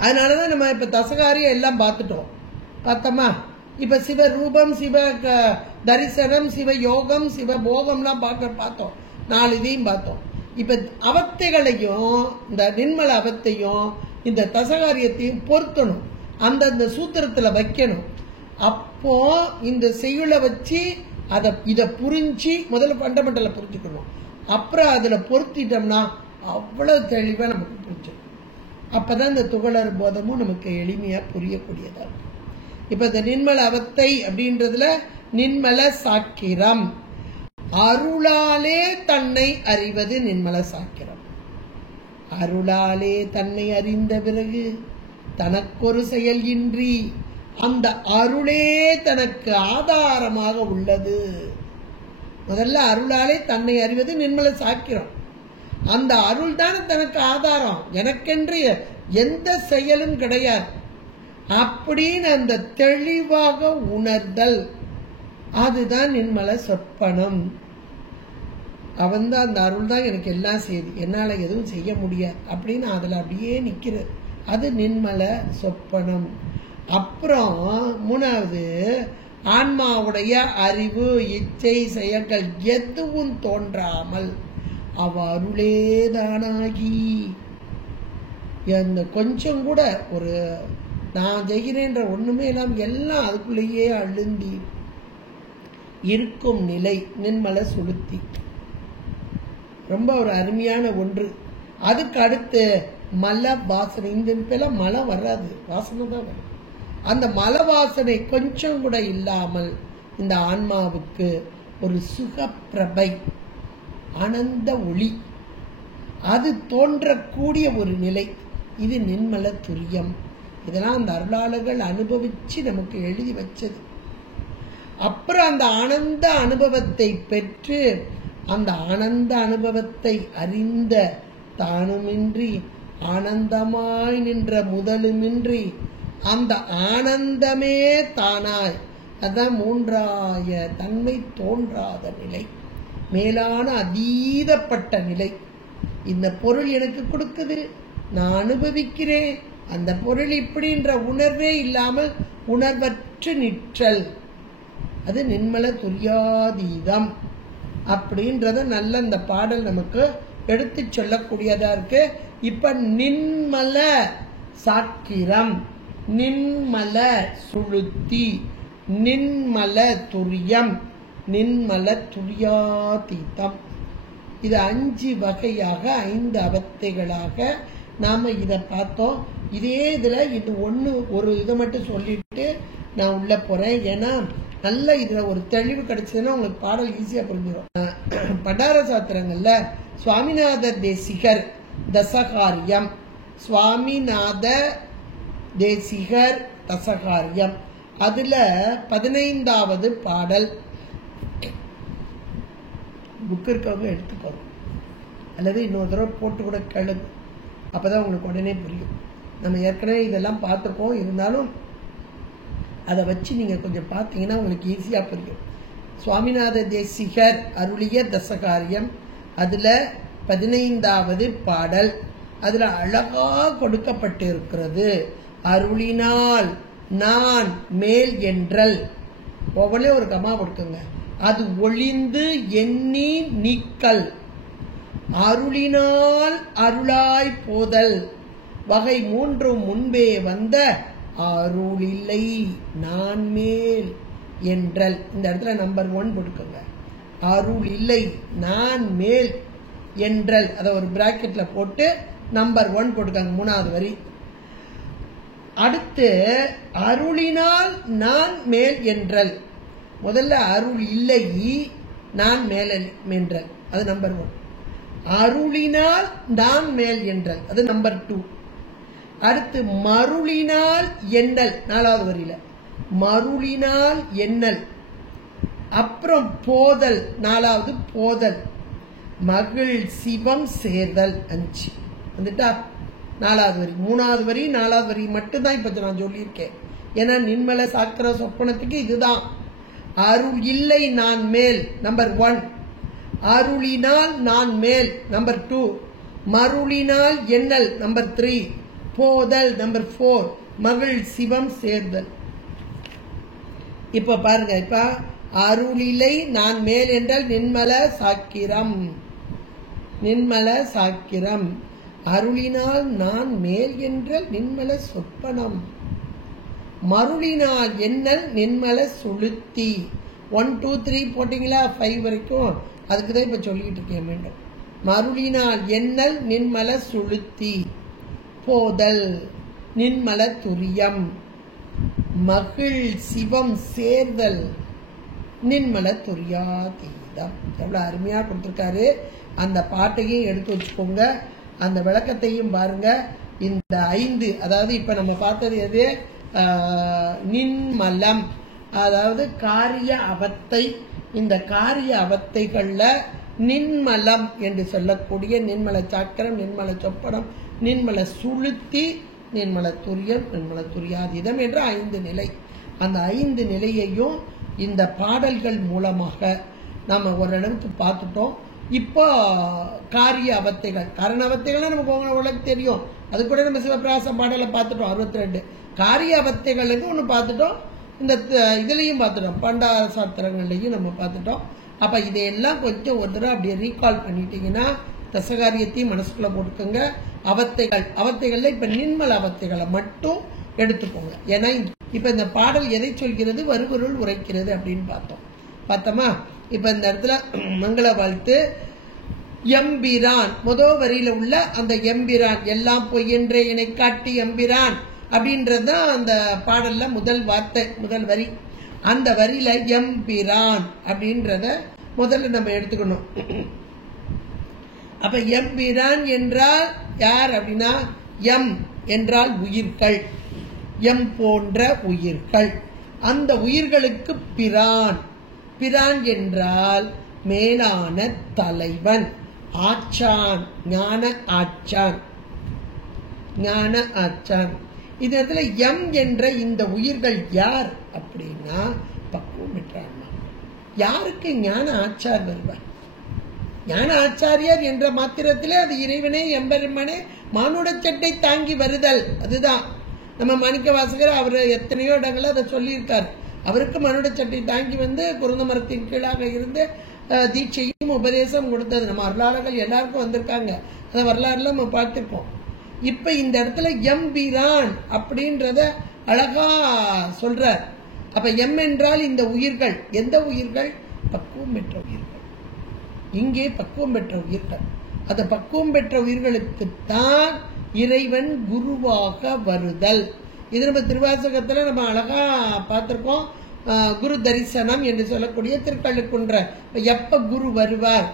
அதனாலதான் நம்ம இப்ப தசகாரியம் எல்லாம் பார்த்துட்டோம். பார்த்தோமா? இப்ப சிவரூபம், சிவ தரிசனம், சிவ யோகம், சிவ போகம்லாம் பார்த்தோம். 4 இதையும் பார்த்தோம். இப்ப அவத்தைகளையும் இந்த நின்மல அவத்தையும் இந்த தசகாரியத்தையும் பொருத்தணும். அந்த சூத்திரத்துல வைக்கணும். அப்போ இந்த செய்யுளை வச்சு இதை புரிஞ்சு முதல்ல ஃபண்டமெண்டலை புரிஞ்சுக்கணும். அப்புறம் அதுல பொருத்திட்டோம்னா அவ்வளவு தெளிவா நமக்கு புரிஞ்சிடும். அப்பதான் இந்த துகளர் போதமும் நமக்கு எளிமையா புரியக்கூடியதா இருக்கும். இப்ப இந்த நின்மல அவத்தை அப்படின்றதுல நின்மல சாக்கிரம், அருளாலே தன்னை அறிவது நின்மல சாக்கிரம். அருளாலே தன்னை அறிந்த பிறகு தனக்கொரு செயல் இன்றி அந்த அருளே தனக்கு ஆதாரமாக உள்ளது. முதல்ல அருளாலே தன்னை அறிவது நின்மல சாக்கிரம். அந்த அருள் தானே தனக்கு ஆதாரம், எனக்கென்று எந்த செயலும் கிடையாது அப்படின்னு அந்த தெளிவாக உணர்தல். அதுதான் நின்மல சொப்பனம். அவன்தான், அந்த அருள் தான் எனக்கு எல்லாம் செய்யுது, என்னால் எதுவும் செய்ய முடியாது அப்படின்னு அதில் அப்படியே நிற்கிறது. அது நின்மல சொப்பனம். அப்புறம் மூணாவது, ஆன்மாவுடைய அறிவு இச்சை செயல்கள் எதுவும் தோன்றாமல் அவ அருளேதானாகி, அந்த கொஞ்சம் கூட ஒரு நான் செய்கிறேன்ற ஒண்ணுமே இல்லாமல் எல்லாம் அதுக்குள்ளேயே அழுந்தி இருக்கும் நிலை நின்மல சுளுத்தி. ரொம்ப ஒரு அருமையான ஒன்று. அதுக்கு அடுத்து மல வாசனை. இந்த இப்பெல்லாம் மலை வராது, வாசனை தான் வரும். அந்த மல வாசனை கொஞ்சம் கூட இல்லாமல் இந்த ஆன்மாவுக்கு ஒரு சுகப்பிரபை, ஆனந்த ஒளி, அது தோன்றக்கூடிய ஒரு நிலை. இது நின்மல துரியம். இதெல்லாம் அந்த அருளாளர்கள் அனுபவிச்சு நமக்கு எழுதி வச்சது. அப்புறம் அந்த ஆனந்த அனுபவத்தை பெற்று அந்த ஆனந்த அனுபவத்தை அறிந்த தானுமின்றி ஆனந்தமாய் நின்ற முதலுமின்றி அந்த ஆனந்தமே தானாய், அதான் மூன்றாய தன்மை தோன்றாத நிலை, மேலான அதீதப்பட்ட நிலை. இந்த பொருள் எனக்கு கொடுக்குது, நான் அனுபவிக்கிறேன், அந்த பொருள் இப்படின்ற உணர்வே இல்லாமல் உணர்வற்று நிற்றல், அது நின்மல துரியாதீதம் அப்படின்றத நல்ல இந்த பாடல் நமக்கு எடுத்து சொல்லக்கூடியதா இருக்கு. இப்ப நின்மல சாக்கிரம், நின்மல சுளுத்தி, நின்மல துரியம், நின்மல துரியாதீதம், இது 5 வகையாக 5 அவத்தைகளாக நாம இதை பார்த்தோம். இதே இதுல இது ஒரு இதை மட்டும் சொல்லிட்டு நான் உள்ள போறேன். ஏன்னா நல்ல இதுல ஒரு தெளிவு கிடைச்சதுன்னா உங்களுக்கு பாடல் ஈஸியா புரிஞ்சிடும். பண்டார சாத்திரங்கள்ல சுவாமிநாத தேசிகர் தசகாரியம், சுவாமிநாத தேசிகர் தசகாரியம், அதுல 15வது பாடல். புக் இருக்கவங்க எடுத்து போறோம், அல்லது இன்னொரு தடவை போட்டு கூட கேளுங்க, அப்பதான் உங்களுக்கு உடனே புரியும். நம்ம ஏற்கனவே இதெல்லாம் பார்த்துருக்கோம், இருந்தாலும் அதை வச்சு நீங்க கொஞ்சம் பார்த்தீங்கன்னா உங்களுக்கு ஈஸியா புரியும். சுவாமிநாத தேசிகர் அருளிய தசகாரியம், அதுல 15வது பாடல். அதுல அழகா கொடுக்கப்பட்டு இருக்கிறது, அருளினால் நான் மேல் என்றல். ஒவ்வொன்றே ஒரு கமா கொடுக்குங்க. அது ஒளிந்து எண்ணி நீக்கல், அருளினால் அருளாய் போதல், வகை 3 முன்பே வந்த அருளில்லை நான் மேல் என்றல். இந்த இடத்துல நம்பர் 1 போட்டுக்கோங்க. அருள் இல்லை நான் மேல் என்றல், அதை ஒரு பிராக்கெட்ல போட்டு நம்பர் 1 போட்டுக்கோங்க, 3வது வரி. அடுத்து அருளினால் நான் மேல் என்றல். முதல்ல அருள் இல்லை நான் மேல் என்றல், அது நம்பர் 1. அருளினால் நான் மேல் என்றல், அது நம்பர் 2. அடுத்து மருளினால் எண்ணல், 4வது வரியில மருளினால் எண்ணல். அப்புறம் போதல், 4வது போதல். மகிழ் சிவம் சேர்தல், 5 வந்துட்டா 4வது வரி. 3வது வரி 4வது வரி மட்டும்தான் இப்ப நான் சொல்லியிருக்கேன். ஏன்னா நின்மல சாக்கிர சொப்பனத்துக்கு இதுதான். அருள் இல்லை நான் மேல் நம்பர் 1, அருளினால் நான் மேல் நம்பர் 2, மருளினால் எண்ணல் நம்பர் 3, போதல் நம்பர் 4, மகிழ் சிவம் சேர்தல். இப்ப பாருங்க, இப்ப அருளிலை நான் மேல் என்றால் நின்மல சாக்கிரம், நின்மல சாக்கிரம். அருளினால் நான் மேல் என்றால் நின்மல சொப்பனம், மருளினால் எண்ணல் நின்மல சுளுத்தி. 1 2 3 போட்டீங்களா 5 வரைக்கும், அதுக்குதான் இப்ப சொல்லிட்டு இருக்கேன். மீண்டும் மருளினால் எண்ணல் நின்மல சுளுத்தி, போதல் நின்மல துரியம், மகிழ் சிவம் சேர்தல் நின்மல துரியாதீதம். எவ்வளவு அருமையா கொடுத்திருக்காரு. அந்த பாட்டையும் எடுத்து வச்சுக்கோங்க, அந்த விளக்கத்தையும் பாருங்க. இந்த 5, அதாவது இப்ப நம்ம பார்த்தது எது? நின்மலம், அதாவது காரிய அவத்தை. இந்த காரிய அவத்தைகள்ல நின்மலம் என்று சொல்லக்கூடிய நின்மல சாக்கரம், நின்மல சொப்பனம், நின்மல சுளுத்தி, நின்மல துரியம், நின்மல துரியாதீதம் என்ற 5 நிலை. அந்த 5 நிலையையும் இந்த பாடல்கள் மூலமாக நாம் ஓரளவுக்கு பார்த்துட்டோம். இப்போ காரிய அவத்தைகள், காரண அவத்தைகள்லாம் நமக்கு உங்களுக்கு தெரியும். அது கூட நம்ம சிவபிராச பாடலை பார்த்துட்டோம் 62. காரிய அவத்தைகளுக்கு ஒன்று பார்த்துட்டோம், இந்த இதுலையும் பார்த்துட்டோம், பண்டார சாஸ்திரங்கள்லையும் நம்ம பார்த்துட்டோம். அப்போ இதையெல்லாம் கொஞ்சம் ஒரு தடவை அப்படியே ரீகால் பண்ணிட்டீங்கன்னா தசகாரியத்தையும் மனசுக்குள்ள போட்டுக்கோங்க. அவத்தைகள்ல இப்ப நிர்மல் அவத்தைகளை மட்டும் எடுத்துக்கோங்க. ஏன்னா இப்ப இந்த பாடல் எதை சொல்கிறது, வருபொருள் உரைக்கிறது அப்படின்னு பார்த்தோமா. இப்ப இந்த இடத்துல மங்கள வாழ்த்து எம்பிரான் முதல் வரியில உள்ள அந்த எம்பிரான், எல்லாம் பொய்யென்றே என்னை காட்டி எம்பிரான் அப்படின்றதுதான் அந்த பாடல்ல முதல் வார்த்தை, முதல் வரி. அந்த வரியில எம்பிரான் அப்படின்றத முதல்ல நம்ம எடுத்துக்கணும். அப்ப எம்பிரான் என்றால் யார் அப்படின்னா, எம் என்றால் உயிர்கள், எம் போன்ற உயிர்கள். அந்த உயிர்களுக்கு பிரான், பிரான் என்றால் மேலான தலைவன், ஆச்சான், ஞான ஆச்சான், ஞான ஆச்சான். இந்த இடத்துல எம் என்ற இந்த உயிர்கள் யார் அப்படின்னா பக்குவம் பெற்றார். யாருக்கு ஞான ஆச்சார் வருவார்? ஞான ஆச்சாரியார் என்ற மாத்திரத்திலே அது இறைவனே எம்பெருமானே மானுட சட்டை தாங்கி வருதல். அதுதான் நம்ம மாணிக்க வாசகர் அவர் எத்தனையோ இடங்களை அதை சொல்லியிருக்கார். அவருக்கு மனுட சட்டை தாங்கி வந்து குருந்த மரத்தின் கீழாக இருந்து தீட்சையும் உபதேசம் கொடுத்தது. நம்ம வரலாறுகள் எல்லாருக்கும் வந்திருக்காங்க, அந்த வரலாறுல நம்ம பார்த்திருக்கோம். இப்ப இந்த இடத்துல எம்பிரான் அப்படின்றத அழகா சொல்றார். அப்ப எம் என்றால் இந்த உயிர்கள், எந்த உயிர்கள்? பக்குவம் பெற்ற உயிர்கள். இங்கே பக்குவம் பெற்ற உயிர்கள். அந்த பக்குவம் பெற்ற உயிர்களுக்குத்தான் இறைவன் குருவாக வருதல். இது நம்ம திருவாசகத்துல நம்ம அழகா பார்த்திருக்கோம். குரு தரிசனம் என்று சொல்லக்கூடிய திருக்கழுக்குன்ற எப்ப குரு வருவார்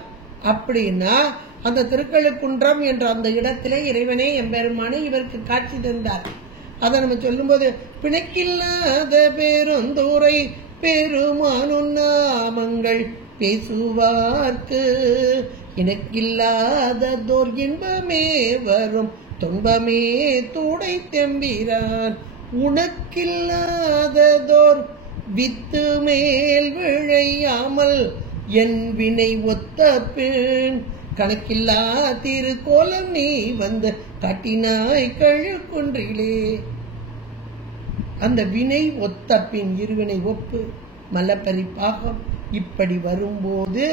அப்படின்னா, அந்த திருக்கழுக்குன்றம் என்ற அந்த இடத்திலே இறைவனே எம்பெருமானே இவருக்கு காட்சி தந்தார். அதை நம்ம சொல்லும் போது, பிணக்கில்லாத பெருந்தூரை பெருமானும் நாமங்கள் பேசுவார்க்கு இனக்கில்லாததோர் இன்பமே வரும் துன்பமே தூடை தெம்பிரான் உனக்கில்லாததோர் வித்து மேல் விழையாமல் என் வினை ஒத்த பெண் கணக்கில்லா திருக்கோலம் நீ வந்து காட்டினாய் கழுக்குன்றிலே. அந்த வினை ஒத்த பின் இருவினை ஒப்பு மலப்பரி பாகம் இப்படி வரும்போது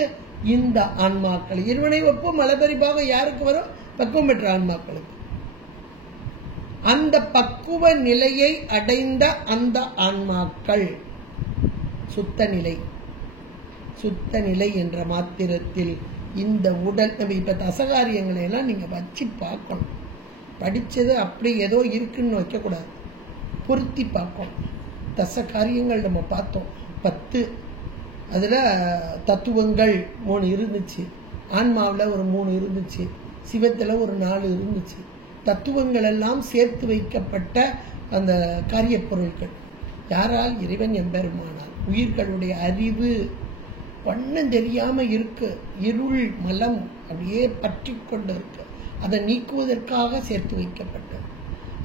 இந்த ஆன்மாக்கள் இருவினை ஒப்பு மலப்பரி பாகம் யாருக்கு வரும்? பக்குவம் பெற்ற ஆன்மாக்களுக்கு. அந்த பக்குவ நிலையை அடைந்த அந்த ஆன்மாக்கள் சுத்த நிலை, சுத்த நிலை என்ற மாத்திரத்தில் இந்த உடல் நம்ம இப்ப தசகாரியங்களை எல்லாம் நீங்க வச்சு பார்க்கணும். படிச்சது அப்படி ஏதோ இருக்குன்னு வைக்கக்கூடாது, பொருத்தி பார்க்கணும். தசகாரியங்கள் நம்ம பார்த்தோம் 10. அதுல தத்துவங்கள் 3 இருந்துச்சு, ஆன்மாவில் ஒரு 3 இருந்துச்சு, சிவத்துல ஒரு 4 இருந்துச்சு. தத்துவங்கள் எல்லாம் சேர்த்து வைக்கப்பட்ட அந்த காரிய பொருட்கள் யாரால்? இறைவன் எம்பெருமானார். உயிர்களுடைய அறிவு ஒன்னும் தெரியாம இருக்கு, இருள் மலம் அப்படியே பற்றி கொண்டு இருக்கு, அதை நீக்குவதற்காக சேர்த்து வைக்கப்பட்டது.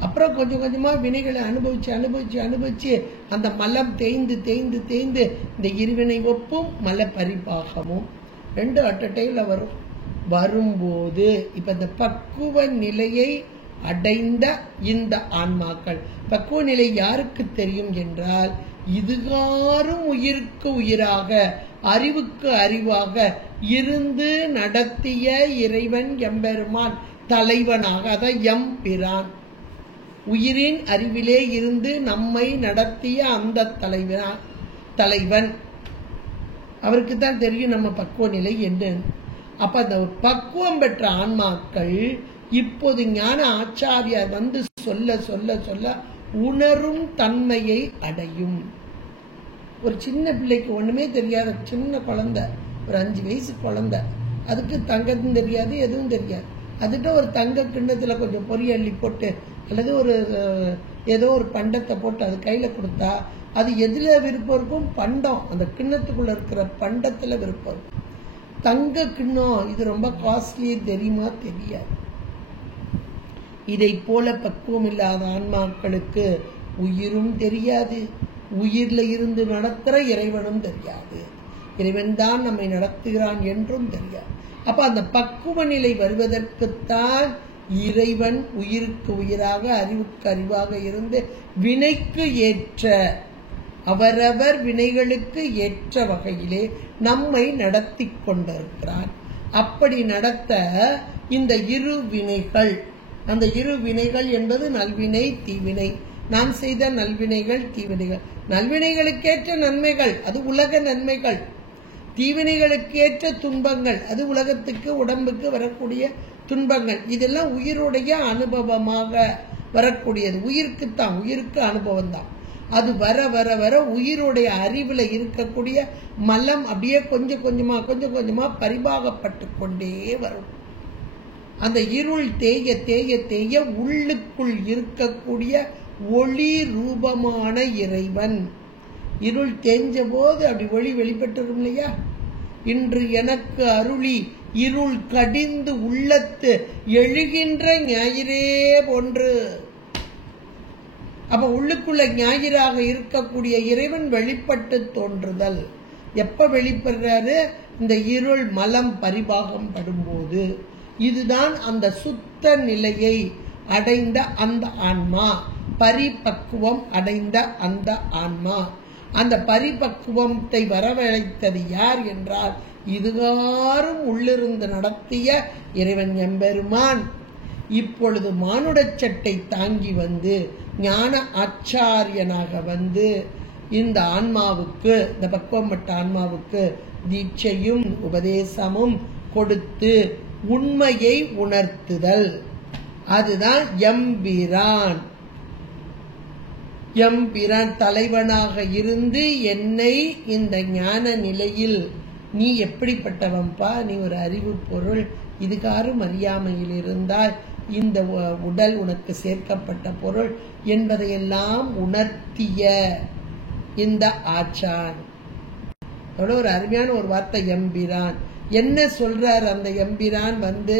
அப்புறம் கொஞ்சம் கொஞ்சமா வினைகளை அனுபவிச்சு அனுபவிச்சு அனுபவிச்சு அந்த மலம் தேய்ந்து தேய்ந்து தேய்ந்து இந்த இருவினை ஒப்பும் மல பரிபாகமும் 2 அட் அ டைம்ல வரும். வரும்போது இப்ப இந்த பக்குவ நிலையை அடைந்த இந்த ஆன்மாக்கள், பக்குவ நிலை யாருக்கு தெரியும் என்றால், இதுகாரும் உயிருக்கு உயிராக அறிவுக்கு அறிவாக இருந்து நடத்திய இறைவன் எம்பெருமான் தலைவனாக, அதான் எம்பிரான். உயிரின் அறிவிலே இருந்து நம்மை நடத்திய அந்த தலைவன் அவருக்கு தான் தெரியும் நம்ம பக்குவ நிலை என்ன. அப்ப அந்த பக்குவம் பெற்ற ஆன்மாக்கள் இப்போது ஞான ஆச்சாரியார் வந்து சொல்ல சொல்ல சொல்ல உணரும் தன்மையை அடையும். ஒரு சின்ன பிள்ளைக்கு ஒண்ணுமே தெரியாத சின்ன குழந்தை, ஒரு 5 வயசு குழந்தை, அதுக்கு தங்கத்தும் தெரியாது எதுவும் தெரியாது. அதுகிட்ட ஒரு தங்க கிண்ணத்துல கொஞ்சம் பொறி அள்ளி போட்டு அல்லது ஒரு ஏதோ ஒரு பண்டத்தை போட்டு அது கையில கொடுத்தா அது எதுல விருப்பம் இருக்கும்? பண்டம், அந்த கிண்ணத்துக்குள்ள இருக்கிற பண்டத்துல விருப்பம் இருக்கும். தங்க கிண்ணம் இது ரொம்ப காஸ்ட்லி, தெரியுமா? தெரியாது. இதை போல பக்குவம் இல்லாத ஆன்மாக்களுக்கு உயிரும் தெரியாது, உயிர்ல இருந்து நடத்துற இறைவனும் தெரியாது, இறைவன் தான் நம்மை நடத்துகிறான் என்றும் தெரியாது. அப்ப அந்த பக்குவ நிலை வருவதற்குத்தான் இறைவன் உயிருக்கு உயிராக அறிவுக்கு அறிவாக இருந்து வினைக்கு ஏற்ற அவரவர் வினைகளுக்கு ஏற்ற வகையிலே நம்மை நடத்தி கொண்டிருக்கிறான். அப்படி நடத்த இந்த இரு வினைகள், அந்த இரு வினைகள் என்பது நல்வினை தீவினை, நாம் செய்த நல்வினைகள் தீவினைகள், நல்வினைகளுக்கேற்ற நன்மைகள் அது உலக நன்மைகள், தீவினைகளுக்கேற்ற துன்பங்கள் அது உலகத்துக்கு உடம்புக்கு வரக்கூடிய துன்பங்கள். இதெல்லாம் உயிருடைய அனுபவமாக வரக்கூடியது. உயிருக்குத்தான், உயிருக்கு அனுபவம் தான். அது வர வர வர உயிருடைய அறிவுல இருக்கக்கூடிய மலம் அப்படியே கொஞ்சம் கொஞ்சமா பரிபாகப்பட்டு கொண்டே வரும். அந்த இருள் தேய தேய தேய உள்ளுக்குள் இருக்கக்கூடிய ஒளி ரூபமான இறைவன், இருள் தேஞ்ச போது அப்படி ஒளி வெளிப்பட்டுரும் இல்லையா? இன்று எனக்கு அருளி இருள் கடிந்து உள்ளத்து எழுகின்ற ஞாயிறே போன்று. அப்ப உள்ளுக்குள்ள ஞாயிறாக இருக்கக்கூடிய இறைவன் வெளிப்பட்டு தோன்றுதல். எப்ப வெளிப்படுறாரு? இந்த இருள் மலம் பரிபாகம் படும்போது. இதுதான் அந்த சுத்த நிலையை அடைந்த அந்த ஆன்மா, பரிபக்குவம் அடைந்த அந்த ஆன்மா. அந்த பரிபக்குவத்தை வரவழைத்தது யார் என்றால் இதுகாரும் உள்ளிருந்து நடத்திய இறைவன் எம்பெருமான். இப்பொழுது மானுடச் சட்டை தாங்கி வந்து ஞான ஆச்சாரியனாக வந்து இந்த ஆன்மாவுக்கு, இந்த பக்குவப்பட்ட ஆன்மாவுக்கு தீட்சையும் உபதேசமும் கொடுத்து உண்மையை உணர்த்துதல். அதுதான் எம்பிரான். எம்பிரான் தலைவனாக இருந்து என்னை இந்த ஞான நிலையில், நீ எப்படிப்பட்டவன்பா, நீ ஒரு அறிவு பொருள், இதுகாரும் அறியாமையில் இருந்தால் இந்த உடல் உனக்கு சேர்க்கப்பட்ட பொருள் என்பதையெல்லாம் உணர்த்திய இந்த ஆச்சான். எவ்வளவு ஒரு அருமையான ஒரு வார்த்தை எம்பிரான். என்ன சொல்றார் அந்த எம்பிரான்? வந்து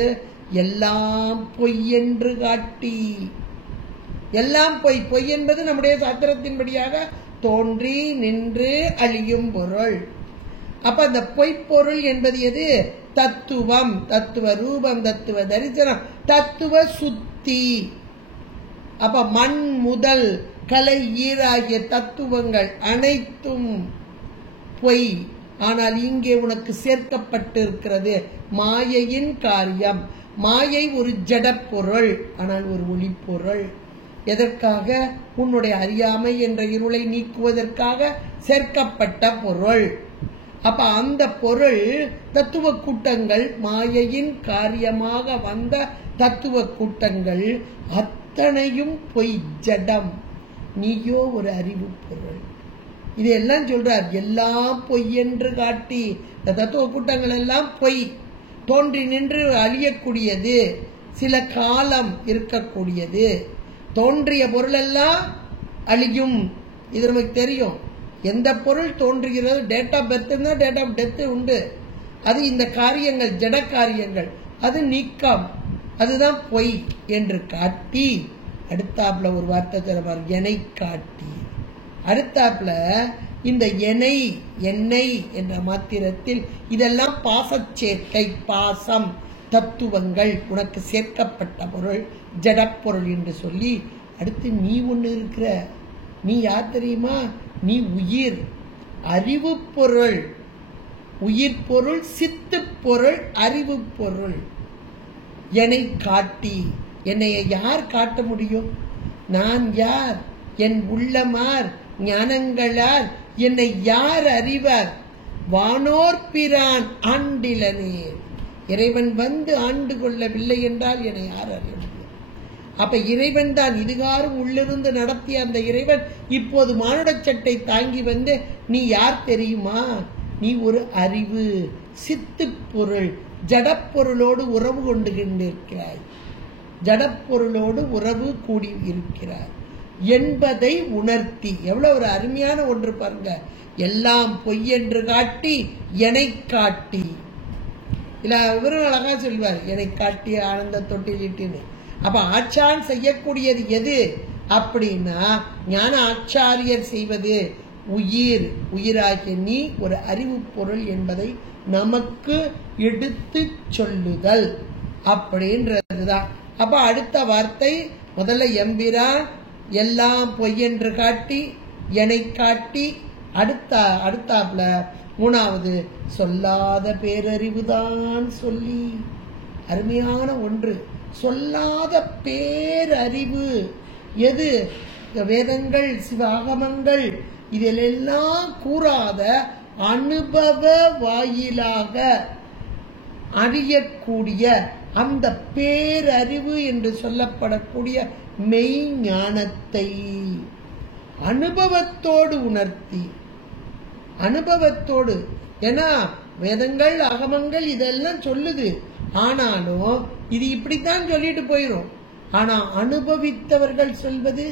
எல்லாம் பொய் என்று காட்டி, எல்லாம் பொய். பொய் என்பது நம்முடைய சாத்திரத்தின்படியாக தோன்றி நின்று அழியும் பொருள். அப்ப அந்த பொய்ப்பொருள் என்பது எது? தத்துவம், தத்துவ ரூபம், தத்துவ தரிசனம், தத்துவ சுத்தி. அப்ப மண் முதல் கலை ஈராகிய தத்துவங்கள் அனைத்தும் பொய். ஆனால் இங்கே உனக்கு சேர்க்கப்பட்டிருக்கிறது மாயையின் காரியம். மாயை ஒரு ஜட பொருள், ஆனால் ஒரு ஒளி பொருள். எதற்காக? உன்னுடைய அறியாமை என்ற இருளை நீக்குவதற்காக சேர்க்கப்பட்ட பொருள். அப்ப அந்த பொருள் தத்துவ கூட்டங்கள், மாயையின் காரியமாக வந்த தத்துவ கூட்டங்கள் அத்தனையும் பொய், ஜடம். நீயோ ஒரு அறிவு பொருள். இதெல்லாம் சொல்றார். எல்லாம் பொய் என்று காட்டி, இந்த தத்துவ கூட்டங்கள் எல்லாம் பொய், தோன்றி நின்று அழியக்கூடியது, சில காலம் இருக்கக்கூடியது. தோன்றிய பொருள் எல்லாம் அழியும். இது நமக்கு தெரியும். எந்த பொருள் தோன்றுகிறது, டேட் ஆஃப் பர்த் இருந்தால் டேட் ஆஃப் டெத்து உண்டு. அது இந்த காரியங்கள் ஜட காரியங்கள், அது நீக்கம், அதுதான் பொய் என்று காட்டி, அடுத்தாப்புல ஒரு வார்த்தை தருவார், எனை காட்டி. அடுத்தாப்புல இந்த எண்ணெய் என்ற மாத்திரத்தில் இதெல்லாம் பாசச்சேர்க்கை, பாசம், தத்துவங்கள், உனக்கு சேர்க்கப்பட்ட பொருள், ஜடப்பொருள் என்று சொல்லி, அடுத்து நீ ஒன்று இருக்கிற. நீ யார் தெரியுமா? நீ உயிர், அறிவு பொருள், உயிர் பொருள், சித்து பொருள், அறிவு பொருள். என்னை காட்டி. என்னைய யார் காட்ட முடியும்? நான் யார்? என் உள்ளமார் ஞானங்களார் என்னை யார் அறிவார்? வானோர் பிரான் ஆண்டிலனே. இறைவன் வந்து ஆண்டு கொள்ளவில்லை என்றால் என்னை யார் அறிய முடியும்? அப்ப இறைவன் தான் இதுகாரும் உள்ளிருந்து நடத்திய அந்த இறைவன் இப்போது மானுடச் சட்டை தாங்கி வந்து, நீ யார் தெரியுமா? நீ ஒரு அறிவு, சித்து பொருள், ஜடப்பொருளோடு உறவு கொண்டு இருக்கிறாய், ஜடப்பொருளோடு உறவு கூடி இருக்கிறாய் என்பதை உணர்த்தி. எவ்வளவு ஒரு அருமையான ஒன்று பாருங்க. எல்லாம் பொய் என்று காட்டி என்னை காட்டி. இல்ல இவரும் அழகா சொல்வார், என்னை காட்டி ஆனந்த தொட்டிலிட்டின்னு. அப்ப ஆச்சான் செய்யக்கூடியது எது அப்படின்னா, ஞான ஆச்சாரியர் செய்வது உயிராகிய நீ ஒரு அறிவு பொருள் என்பதை நமக்கு எடுத்து சொல்லுதல் அப்படின்றதுதான். அப்ப அடுத்த வார்த்தை முதல்ல எம்பிரான் எல்லாம் பொய்யென்று காட்டி எனை காட்டி, அடுத்தாப்புல மூணாவது சொல்லாத பேரறிவுதான் சொல்லி. அருமையான ஒன்று, சொல்லாத பேரறிவு. எது? வேதங்கள் சிவாகமங்கள் இதிலெல்லாம் கூறாத அனுபவ வாயிலாக அறியக்கூடிய அந்த பேரறிவு என்று சொல்லப்படக்கூடிய மெய்ஞானத்தை அனுபவத்தோடு உணர்த்தி, அனுபவத்தோடு. ஏன்னா வேதங்கள் அகமங்கள் இதெல்லாம் சொல்லுது, ஆனாலும் இது இப்படித்தான் சொல்லிட்டு போயிடும். ஆனா அனுபவித்தவர்கள் சொல்வது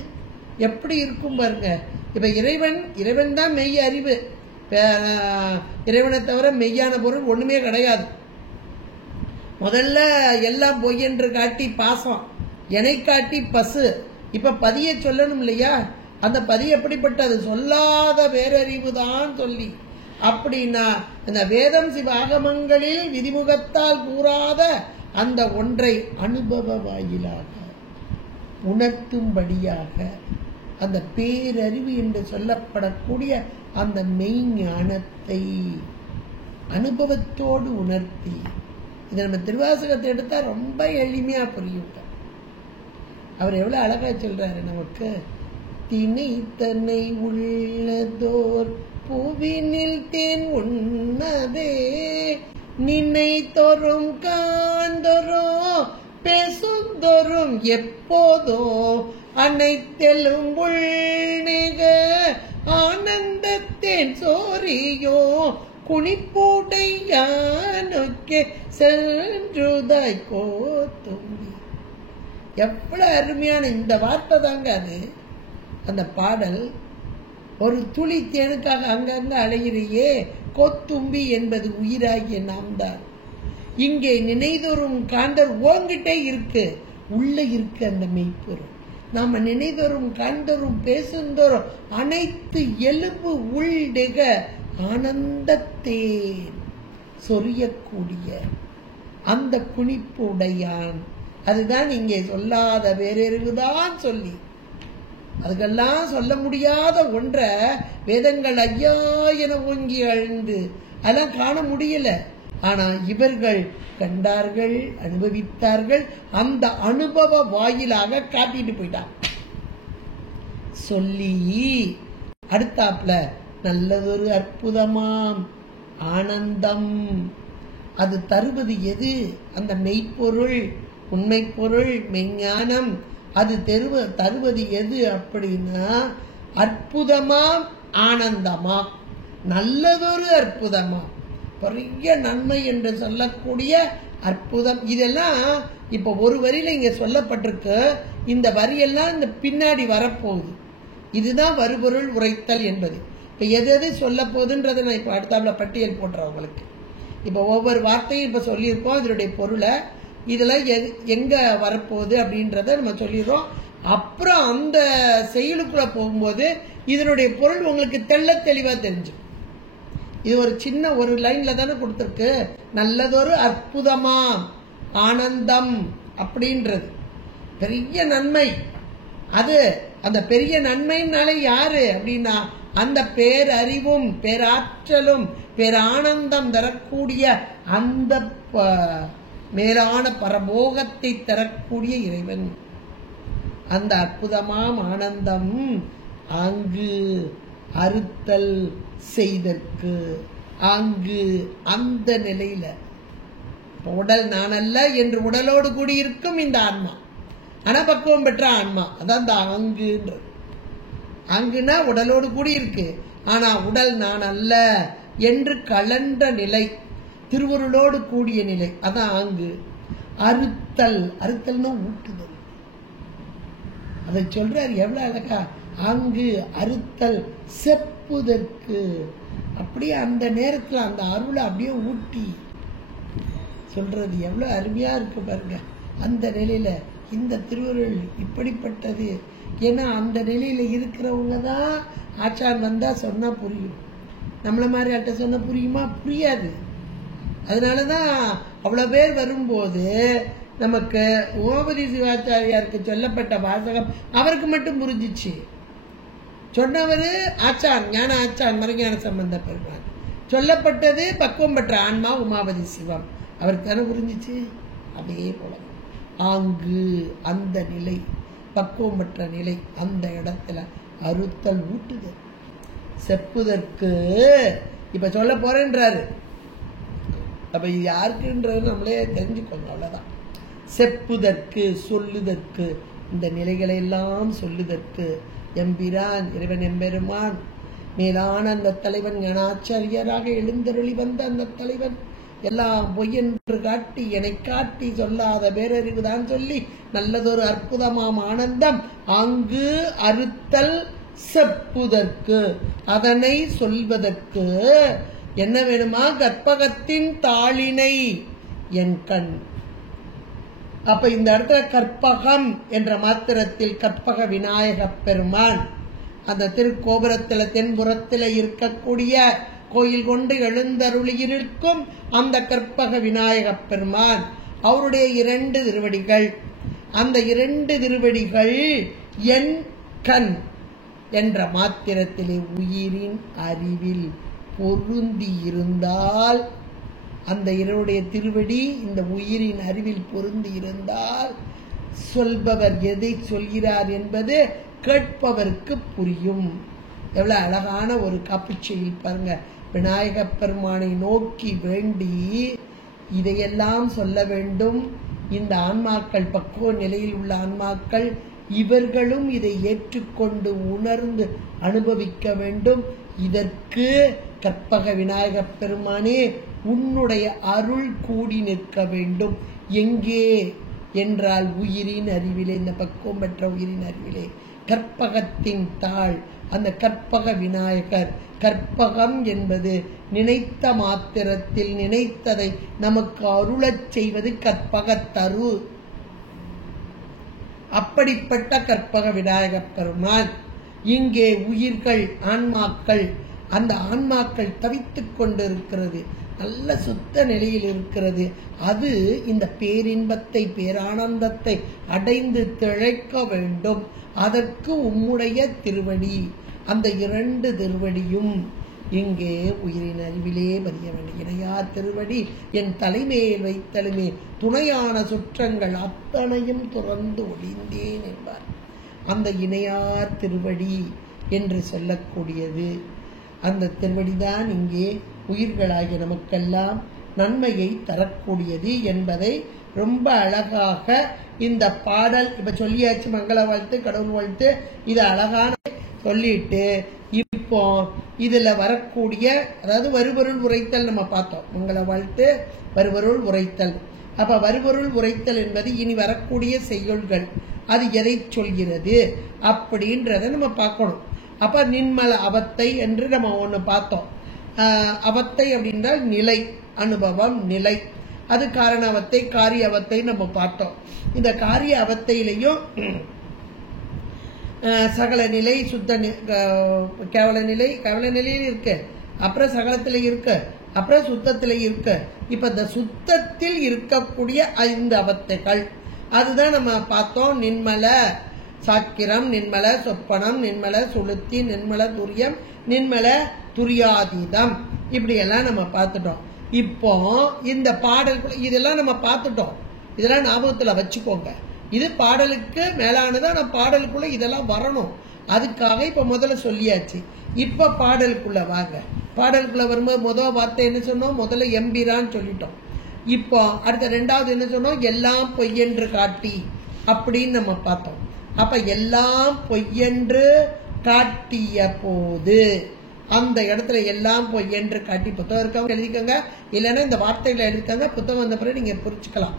எப்படி இருக்கும் பாருங்க. இப்ப இறைவன் தான் மெய் அறிவு. இறைவனை தவிர மெய்யான பொருள் ஒண்ணுமே கிடையாது. முதல்ல எல்லாம் பொய் என்று காட்டி பாசம், எனை காட்டி பசு. இப்ப பதியை சொல்லணும் இல்லையா? அந்த பதி எப்படிப்பட்டது? சொல்லாத பேரறிவு தான் சொல்லி. அப்படின்னா இந்த வேதம் சிவாகமங்களில் விதிமுகத்தால் கூறாத அந்த ஒன்றை அனுபவ வாயிலாக உணர்த்தும்படியாக அந்த பேரறிவு என்று சொல்லப்படக்கூடிய அந்த மெய்ஞானத்தை அனுபவத்தோடு உணர்த்தி. இதை நம்ம திருவாசகத்தை எடுத்தா ரொம்ப எளிமையா புரியும். அவர் எவ்வளவு அழகா சொல்றாரு நமக்கு. தினை தன்னை உள்ளதோர் பூவினில் தேன் உண்ணதே, நினை தோறும் காந்தோரோ பேசுந்தோறும் எப்போதோ அனைத்தெலும் உள்நெக ஆனந்தத்தேன் சோரியோ குனிப்பூடையானுக்கே சென்றுதாய் கோத்தும்பி. எவ்வளவு அருமையான இந்த வார்த்தை தாங்க அது. அந்த பாடல் ஒரு துளி தேனுக்காக அங்கங்க அலையிறையே கோத்தும்பி என்பது உயிராகிய நாம் தான். இங்கே நினைதோறும் காண்டர் ஓங்கிட்டே இருக்கு, உள்ள இருக்கு அந்த மெய்ப்பொருள். நாம நினைதோறும் காண்டோறும் பேசுந்தோறும் அனைத்து எலும்பு உள்டெக ஆனந்தத்தேன் சொரியக்கூடிய அந்த குனிப்பு உடையான். அதுதான் இங்கே சொல்லாத வேறறிவுதான் சொல்லி. அதுக்கெல்லாம் சொல்ல முடியாத ஒன்றை வேதங்கள் ஐயா என ஓங்கி அழுந்து அதெல்லாம் காண முடியல. ஆனா இவர்கள் கண்டார்கள், அனுபவித்தார்கள். அந்த அனுபவ வாயிலாக காட்டிட்டு போயிட்டான் சொல்லி. அடுத்தாப்புல நல்லதொரு அற்புதமாம் ஆனந்தம். அது தருவது எது? அந்த மெய்ப்பொருள், உண்மை பொருள், மெய்ஞானம். அது தருவது எது அப்படின்னா அற்புதமாம் ஆனந்தமா, நல்லதொரு அற்புதமா, பெரிய நன்மை என்று சொல்லக்கூடிய அற்புதம். இதெல்லாம் இப்ப ஒரு வரியில இங்க சொல்லப்பட்டிருக்கு. இந்த வரியெல்லாம் இந்த பின்னாடி வரப்போகுது. இதுதான் வருபொருள் உரைத்தல் என்பது. இப்ப எது எது சொல்ல போகுதுன்றதை நான் இப்ப அடுத்தாப்புல பட்டியல் போடுறேன் உங்களுக்கு. இப்ப ஒவ்வொரு வார்த்தையும் இப்ப சொல்லியிருக்கோம், இதனுடைய பொருளை, இதெல்லாம் எங்க வரப்போகுது அப்படின்றத நம்ம சொல்லிடுறோம். அப்புறம் அந்த செயலுக்குள்ள போகும்போது இதனுடைய பொருள் உங்களுக்கு தெள்ள தெளிவா தெரிஞ்சு. இது ஒரு சின்ன ஒரு லைன்ல தானே கொடுத்திருக்கு, நல்லதொரு அற்புதமா ஆனந்தம் அப்படின்றது பெரிய நன்மை. அது அந்த பெரிய நன்மைனாலே யாரு அப்படின்னா அந்த பேரறிவும் பேராற்றலும் பேரானந்தம் தரக்கூடிய அந்த மேலான பரபோகத்தை தரக்கூடிய இறைவன். அந்த அற்புதமாம் ஆனந்தம் அங்கு அறுத்தல் செய்தற்கு, அங்கு அந்த நிலையில உடல் நான் அல்ல என்று உடலோடு கூடியிருக்கும் இந்த ஆன்மா, அனபக்குவம் பெற்ற ஆன்மா. அதான் இந்த அங்குன்றது. அங்குனா உடலோடு கூடியிருக்கு, ஆனா உடல் நான் அல்ல என்று கலண்ட நிலை, திருவருளோடு கூடிய நிலை, அதான் அங்கு. அறுத்தல், அறுத்தல்னா ஊட்டுதல். அதை சொல்றாரு எவ்வளவு அழகா. அங்கு அறுத்தல் செப்புதற்கு. அப்படியே அந்த நேரத்தில் அந்த அருளை அப்படியே ஊட்டி சொல்றது எவ்வளவு அருமையா இருக்கு பாருங்க. அந்த நிலையில இந்த திருவருள் இப்படிப்பட்டது ஏன்னா அந்த நிலையில இருக்கிறவங்க தான் ஆச்சான் வந்தா சொன்னா புரியும். நம்மள மாதிரி ஆட்ட சொன்னா புரியுமா? புரியாது. அதனாலதான் அவ்வளவு பேர் வரும்போது நமக்கு உமாபதி சிவாச்சாரியாருக்கு சொல்லப்பட்ட வாசகம் அவருக்கு மட்டும் புரிஞ்சிச்சு. சொன்னவரு ஆச்சான், ஞான ஆச்சான் மறைஞான சம்பந்த பெருமாள். சொல்லப்பட்டது பக்குவம் பெற்ற ஆன்மா உமாபதி சிவம், அவருக்கு தானே புரிஞ்சிச்சு. அதே போல ஆங்கு அந்த நிலை, பக்குவம் பெற்ற நிலை, அந்த இடத்துல அறுத்தல் ஊட்டுதல் செப்புதற்கு இப்ப சொல்ல போறேன்றாரு. அப்ப இது யாருக்குன்றது நம்மளே தெரிஞ்சுக்கோங்க, அவ்வளவுதான். செப்புதற்கு, சொல்லுதற்கு, இந்த நிலைகளை எல்லாம் சொல்லுதற்கு எம்பிரான் இறைவன் எம்பெருமான் மேலான அந்த தலைவன் ஞானாச்சாரியராக எழுந்தருளி வந்த அந்த தலைவன் எல்லாம் பொய்யென்று காட்டி என்னை காட்டி சொல்லாத பேரறிவுதான் சொல்லி நல்லதொரு அற்புதமாம் ஆனந்தம் அங்கு அறுத்தல் செப்புதற்கு, அதனை சொல்வதற்கு என்ன வேணுமா? கற்பகத்தின் தாளினை என் கண். அப்ப இந்த இடத்துல கற்பகம் என்ற மாத்திரத்தில் கற்பக விநாயக பெருமான் அந்த திருக்கோபுரத்தில் தென்புறத்தில் இருக்கக்கூடிய கோயில் கொண்டு எழுந்தருளி இருக்கும் அந்த கற்பக விநாயக பெருமான் அவருடைய 2 திருவடிகள், அந்த 2 திருவடிகள் என் கண் என்ற மாத்திரத்திலே உயிரின் அறிவில் பொருந்தி இருந்தால், அந்த இவருடைய திருவடி இந்த உயிரின் அறிவில் பொருந்தி இருந்தால் சொல்பவர் எதை சொல்கிறார் என்பது கேட்பவருக்கு புரியும். எவ்வளவு அழகான ஒரு காப்புச்செய்யில் பாருங்க. விநாயக பெருமானை நோக்கி வேண்டி இதையெல்லாம் சொல்ல வேண்டும். இந்த ஆன்மாக்கள், பக்குவ நிலையில் உள்ள ஆன்மாக்கள், இவர்களும் இதை ஏற்றுக்கொண்டு உணர்ந்து அனுபவிக்க வேண்டும். இதற்கு கற்பக விநாயக பெருமானே உன்னுடைய அருள் கூடி நிற்க வேண்டும். எங்கே என்றால் உயிரின் அறிவிலே, இந்த பக்குவம் பெற்ற உயிரின் அறிவிலே கற்பகத்தின் தாள், அந்த கற்பக விநாயகர். கற்பகம் என்பது நினைத்த மாத்திரத்தில் நினைத்ததை நமக்கு அருளச் செய்வது கற்பகத்தரு. அப்படிப்பட்ட கற்பக விநாயக பெருமான் இங்கே உயிர்கள், ஆன்மாக்கள், அந்த ஆன்மாக்கள் தவித்துக் கொண்டிருக்கிறது, நல்ல சுத்த நிலையில் இருக்கிறது. அது இந்த பேரின்பத்தை, பேரானந்தத்தை அடைந்து திளைக்க வேண்டும். அதற்கு உம்முடைய திருவடி, அந்த 2 திருவடியும் இங்கே உயிரின் அறிவிலே பதிய வேண்டும். இணையார் திருவடி என் தலைமையில் வைத்தலுமே துணையான சுற்றங்கள் அத்தனையும் துறந்து ஒளிந்தேன் என்பார். அந்த இணையார் திருவடி என்று சொல்லக்கூடியது, அந்த திருவடிதான் இங்கே உயிர்களாகிய நமக்கெல்லாம் நன்மையை தரக்கூடியது என்பதை ரொம்ப அழகாக இந்த பாடல் இப்ப சொல்லியாச்சு. மங்கள வாழ்த்து, கடவுள் வாழ்த்து, இது அழகான சொல்லிட்டு இப்போ இதுல வரக்கூடிய, அதாவது வருபொருள் உரைத்தல் நம்ம பார்த்தோம். மங்கள வாழ்த்து, வருபொருள் உரைத்தல். அப்ப வருபொருள் உரைத்தல் என்பது இனி வரக்கூடிய செய்யுள்கள், அது எதை சொல்கிறது அப்படின்றத நம்ம பார்க்கணும். அப்ப நின்மல அவத்தை என்று நம்ம ஒண்ணு பார்த்தோம். அவத்தை அப்படின்றால் நிலை, அனுபவம், நிலை. அது காரண அவத்தை, காரிய அவத்தை நம்ம பார்த்தோம். இந்த காரிய அவத்தையிலையும் சகல நிலை, சுத்த கேவல நிலை, கேவல நிலையில் இருக்கு, அப்புறம் சகலத்தில இருக்கு, அப்புறம் சுத்தத்தில இருக்கு. இப்ப இந்த சுத்தத்தில் இருக்கக்கூடிய 5 அவத்தைகள் அதுதான் நம்ம பார்த்தோம். நின்மல சாக்கிரம், நின்மல சொப்பனம், நின்மல சுளுத்தி, நின்மல துரியம், நின்மல துரியாதீதம், இப்படி எல்லாம் நம்ம பார்த்துட்டோம். இப்போ இந்த பாடல் இதெல்லாம் நம்ம பார்த்துட்டோம். இதெல்லாம் ஞாபகத்துல வச்சுக்கோங்க. இது பாடலுக்கு மேலானதா, நம்ம பாடலுக்குள்ள இதெல்லாம் வரணும். அதுக்காக இப்ப முதல்ல சொல்லியாச்சு. இப்ப பாடலுக்குள்ள வாங்க. பாடலுக்குள்ள வரும்போது முதல் வார்த்தை என்ன சொன்னோம்? முதல்ல எம்பிரான்னு சொல்லிட்டோம். இப்போ அடுத்த 2வது என்ன சொன்னோம்? எல்லாம் பொய்யென்று காட்டி அப்படின்னு நம்ம பார்த்தோம். அப்ப எல்லாம் பொய்யென்று காட்டிய போது அந்த இடத்துல எல்லாம் பொய்யென்று காட்டி, புத்தகம் இருக்கவங்க எழுதிக்கோங்க, இல்லைன்னா இந்த வார்த்தைகளை எழுதிக்கோங்க, புத்தகம் வந்த பிறகு நீங்க புரிச்சுக்கலாம்.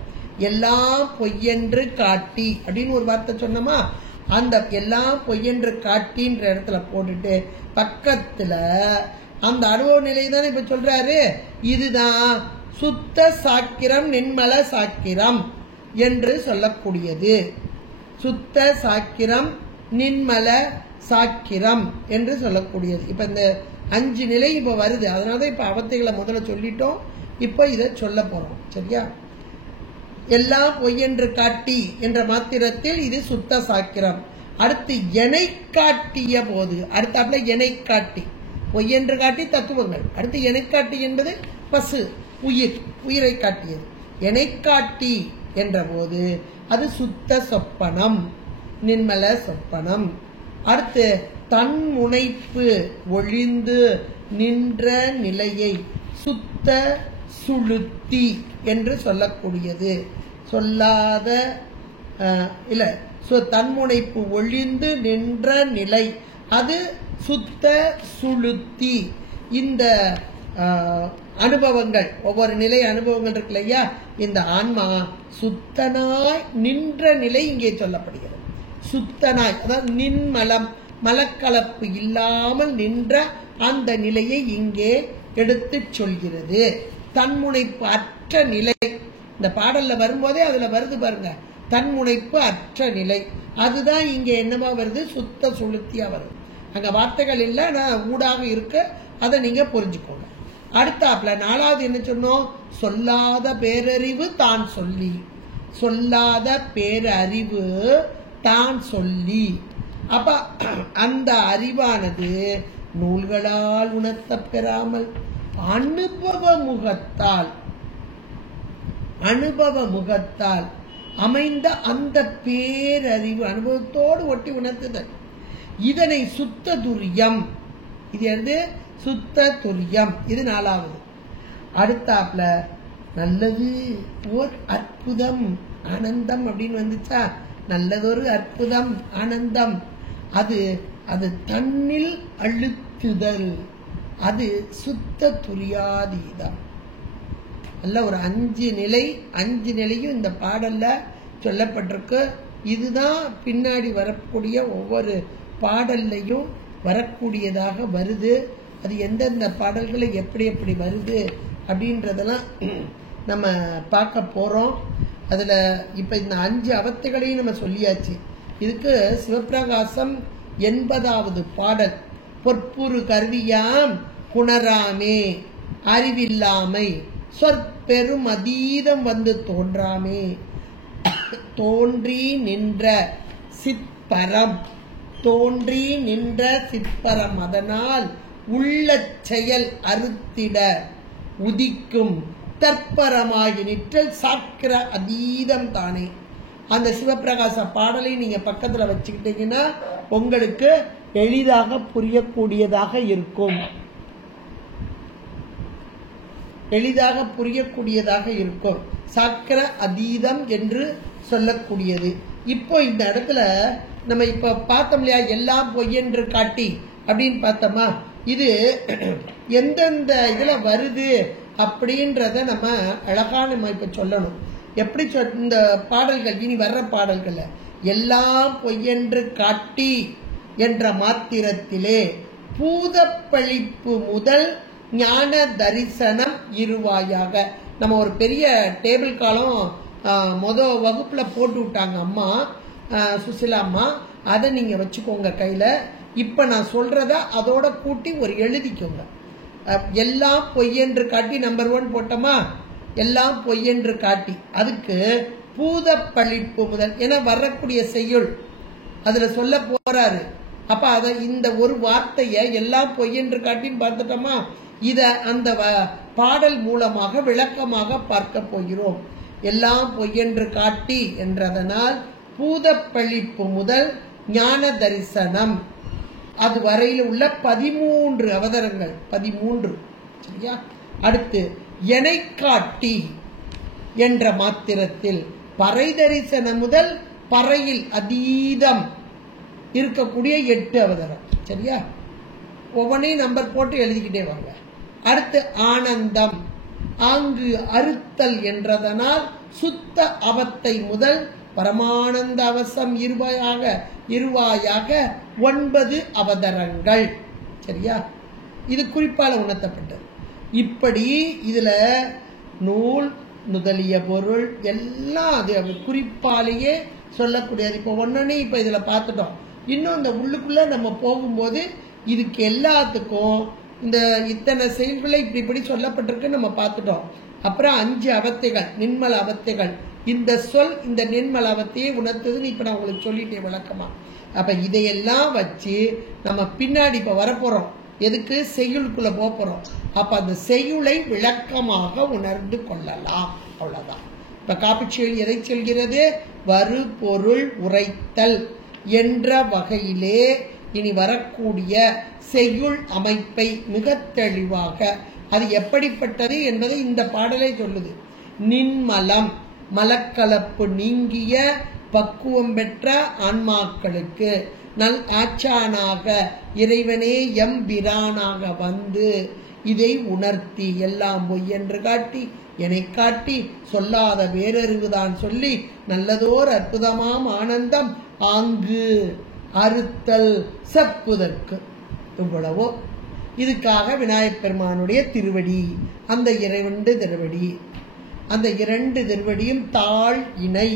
எல்லாம் பொய்யென்று காட்டி அப்படின்னு ஒரு வார்த்தை சொன்னோமா, அந்த எல்லாம் பொய்யென்று காட்டின்ற இடத்துல போட்டுட்டு பக்கத்துல அந்த அனுபவ நிலை தானே இப்ப சொல்றாரு. இதுதான் சுத்த சாக்கிரம், நின்மல சாக்கிரம் என்று சொல்லக்கூடியது. சுத்த சாக்கிரம், நின்மல சாக்கிரம் என்று சொல்லக்கூடியது. இப்ப இந்த 5 நிலை இப்ப வருது. அதனாலதான் இப்ப அவத்தைகளை முதல்ல சொல்லிட்டோம். இப்ப இதை சொல்ல போறோம். சரியா? எல்லாம் பொய்யென்று காட்டி என்ற மாத்திரத்தில் இது சுத்த சாக்கிரம். அடுத்து எனை காட்டிய போது, அடுத்தாப்புல எனை காட்டி, பொய்யென்று காட்டி தத்துவங்கள். அடுத்து எனை காட்டி என்பது பசு, உயிர், உயிரை காட்டியது. எனை காட்டி என்ற போது அது சுத்த சொப்பனம், நின்மல சொப்பனம். அடுத்து தன்முனைப்பு ஒழிந்து நின்ற நிலையை சுத்த சுளுத்தி என்று சொல்லக்கூடியது. சொல்லாத இல்ல, தன்முனைப்பு ஒழிந்து நின்ற நிலை, அது சுத்த சுளுத்தி. இந்த அனுபவங்கள், ஒவ்வொரு நிலை அனுபவங்கள் இருக்கு இல்லையா, இந்த ஆன்மா சுத்தனாய் நின்ற நிலை இங்கே சொல்லப்படுகிறது. சுத்தனாய், அதாவது நின்மலம், மலக்கலப்பு இல்லாமல் நின்ற அந்த நிலையை இங்கே எடுத்து சொல்கிறது. தன்முனைப்பு அற்ற நிலை, இந்த பாடல்ல வரும்போதே அதுல வருது பாருங்க, தன்முனைப்பு அற்ற நிலை. அதுதான் இங்க என்னவா வருது, சுத்த சுளுத்தியா வருது. அங்க வார்த்தைகள் இல்ல, நான் ஊடாக இருக்கு, அதை நீங்க புரிஞ்சுக்கோங்க. அடுத்தாப்புல 4வது என்ன சொன்னோம், சொல்லாத பேரறிவு தான் சொல்லி, சொல்லாத பேரறிவு தான் சொல்லி. அப்ப அந்த அறிவானது நூல்களால் உணர்த்த பெறாமல் அனுபவ முகத்தால் அமைந்த அந்த பேரறிவு, அனுபவத்தோடு ஒட்டி உணர்த்துதல், இதனை சுத்த துரியம், இது வந்து சுத்த துரியம். இது 4வது. அடுத்தாப்புல நல்லது ஓர் அற்புதம் ஆனந்தம் அப்படின்னு வந்துச்சா, நல்லதொரு அற்புதம் ஆனந்தம், அது தன்னில் அழுத்துதல், அது சுத்த துரியாதீதம். நல்ல ஒரு 5 நிலை, 5 நிலையும் இந்த பாடல்ல சொல்லப்பட்டிருக்கு. இதுதான் பின்னாடி வரக்கூடிய ஒவ்வொரு பாடல்லையும் வரக்கூடியதாக வருது. அது எந்தெந்த பாடல்களை எப்படி எப்படி வருது அப்படின்றதெல்லாம் நம்ம பார்க்க போறோம். அதுல இப்ப இந்த 5 அவத்தைகளையும் நம்ம சொல்லியாச்சு. இதுக்கு சிவப்பிரகாசம் 80வது பாடல், பொற்புரு கருவியாம் புணராமே அறிவில்லாமை சொற்பெரும் அதீதம் வந்து தோன்றாமே தோன்றி நின்ற சிற்பரம், தோன்றி நின்ற சிற்பரம், அதனால் உள்ள செயல் அறுத்திட உதிக்கும் தற்பரமாகி நிற்றல் சாக்கிர அதீதம் தானே. அந்த சிவப்பிரகாச பாடலை நீங்க பக்கத்துல வச்சுக்கிட்டீங்கன்னா உங்களுக்கு எளிதாக புரியக்கூடியதாக இருக்கும், எளிதாக புரியக்கூடியதாக இருக்கும். சாக்கிர அதீதம் என்று சொல்லக்கூடியது. இப்போ இந்த இடத்துல நம்ம இப்ப பார்த்தோம் இல்லையா, எல்லாம் பொய்யென்று காட்டி அப்படின்னு பார்த்தோமா, இது எந்தெந்த இதுல வருது அப்படின்றத நம்ம அழகா நம்ம இப்ப சொல்லணும். எப்படி இந்த பாடல்கள், இனி வர்ற பாடல்கள் எல்லாம் பொய்யென்று காட்டி என்ற மாத்திரத்திலே பூதப்பழிப்பு முதல் ஞான தரிசனம் இருவாயாக. நம்ம ஒரு பெரிய டேபிள் காலம் வகுப்புல போட்டு விட்டாங்க அம்மா, சுசிலா அம்மா, அதை நீங்க வச்சுக்கோங்க கையில. இப்ப நான் சொல்றத அதோட கூட்டி ஒரு எழுதிக்கோங்க. எல்லாம் பொய்யென்று காட்டி நம்பர் 1 போட்டோமா, எல்லாம் பொய்யென்று காட்டி, அதுக்கு பூதப்பழிப்பு முதல் என வரக்கூடிய செய்யுள் அதுல சொல்ல போறாரு. அப்ப அத இந்த ஒரு வார்த்தைய எல்லாம் பொய்யென்று காட்டின்னு பார்த்துட்டோமா, இத அந்த பாடல் மூலமாக விளக்கமாக பார்க்க போகிறோம். எல்லாம் பொய்யென்று காட்டி என்றதனால் பூதப்பழிப்பு முதல் ஞான தரிசனம் அது வரையில் உள்ள 13 அவதாரங்கள், 13. சரியா? அடுத்து எனை காட்டி என்ற மாத்திரத்தில் பறை தரிசனம் முதல் பறையில் அதீதம் இருக்கக்கூடிய 8 அவதாரம். சரியா? ஒவ்வொன்றையும் நம்பர் போட்டு எழுதிக்கிட்டே வாங்க. அடுத்து ஆனந்தம், ஆங்கு அறுத்தல் என்றதனால் சுத்த அவத்தை முதல் பரமானந்த அவசம் இருவாயாக 9 அவதாரங்கள். சரியா? இது குறிப்பால உணர்த்தப்பட்டது. இப்படி இதுல நூல் முதலிய பொருள் எல்லாம் அது குறிப்பாலேயே சொல்லக்கூடியது. இப்போ ஒன்னே இப்ப இதுல பார்த்துட்டோம். இன்னும் இந்த உள்ளுக்குள்ள நம்ம போகும்போது இதுக்கு எல்லாத்துக்கும் இந்த இத்தனை செயல்களை இப்படி சொல்லப்பட்டிருக்கு நம்ம பார்த்துட்டோம். அப்புறம் 5 அவத்தைகள், நின்மல அவத்தைகள். இந்த சொல் இந்த நின்மல அவத்தையை உணர்த்துதுன்னு இப்ப நான் உங்களுக்கு சொல்லிட்டேன் விளக்கமா. அப்ப இதையெல்லாம் வச்சு நம்ம பின்னாடி இப்ப வரப்போறோம். எதுக்கு? செய்யுளுக்குள்ள போறோம். அப்ப அந்த செய்யுளை விளக்கமாக உணர்ந்து கொள்ளலாம். அவ்வளவுதான். இப்ப காப்புச்செயல் எதை சொல்கிறது? வரு பொருள் உரைத்தல் என்ற வகையிலே இனி வரக்கூடிய செய்யுள் அமைப்பை மிக தெளிவாக அது எப்படிப்பட்டது என்பதை இந்த பாடலை சொல்லுது. நின்மலம் மலக்கலப்பு நீங்கிய பக்குவம் பெற்ற ஆன்மாக்களுக்கு நல் ஆச்சானாக இறைவனே எம்பிரானாக வந்து இதை உணர்த்தி எல்லாம் பொய் என்று காட்டி என்னை காட்டி சொல்லாத வேறறிவுதான் சொல்லி நல்லதோர் அற்புதமாம் ஆனந்தம் ஆங்கு அறுத்தல் செப்புதற்கு. இவ்வளவோ இதுக்காக விநாயகப் பெருமானுடைய திருவடி, அந்த 2 திருவடி, அந்த 2 திருவடியும் தாழ் இணை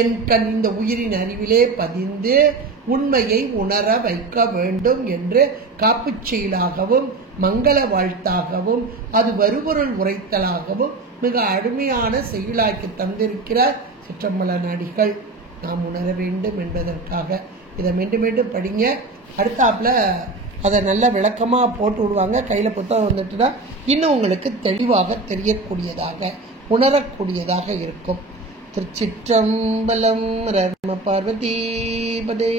என் கண் இந்த உயிரின் அறிவிலே பதிந்து உண்மையை உணர வைக்க வேண்டும் என்று காப்புச் செயலாகவும் மங்கள வாழ்த்தாகவும் அது வருபொருள் உரைத்தலாகவும் மிக அருமையான செயலாக்கி தந்திருக்கிறார் சிற்றம்பல அடிகள். நாம் உணர வேண்டும் என்பதற்காக இதை மீண்டும் மீண்டும் படிங்க. அடுத்தாப்புல அதை நல்ல விளக்கமாக போட்டு விடுவாங்க. கையில் புத்தகம் வந்துட்டுனா இன்னும் உங்களுக்கு தெளிவாக தெரியக்கூடியதாக உணரக்கூடியதாக இருக்கும். திருச்சிற்றம்பலம். ரம பார்வதிபதே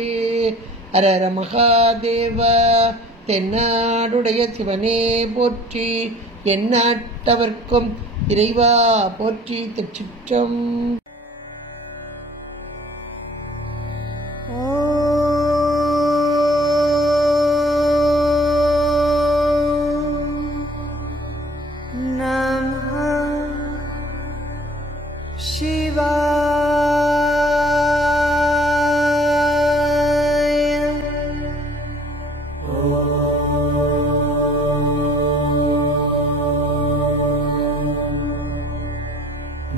ஹர மகாதேவ. தென்னாடுடைய சிவனே போற்றி, எந்நாட்டவர்க்கும் இறைவா போற்றி. திருச்சிற்றம்.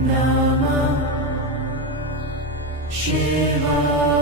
Namah Shivaya.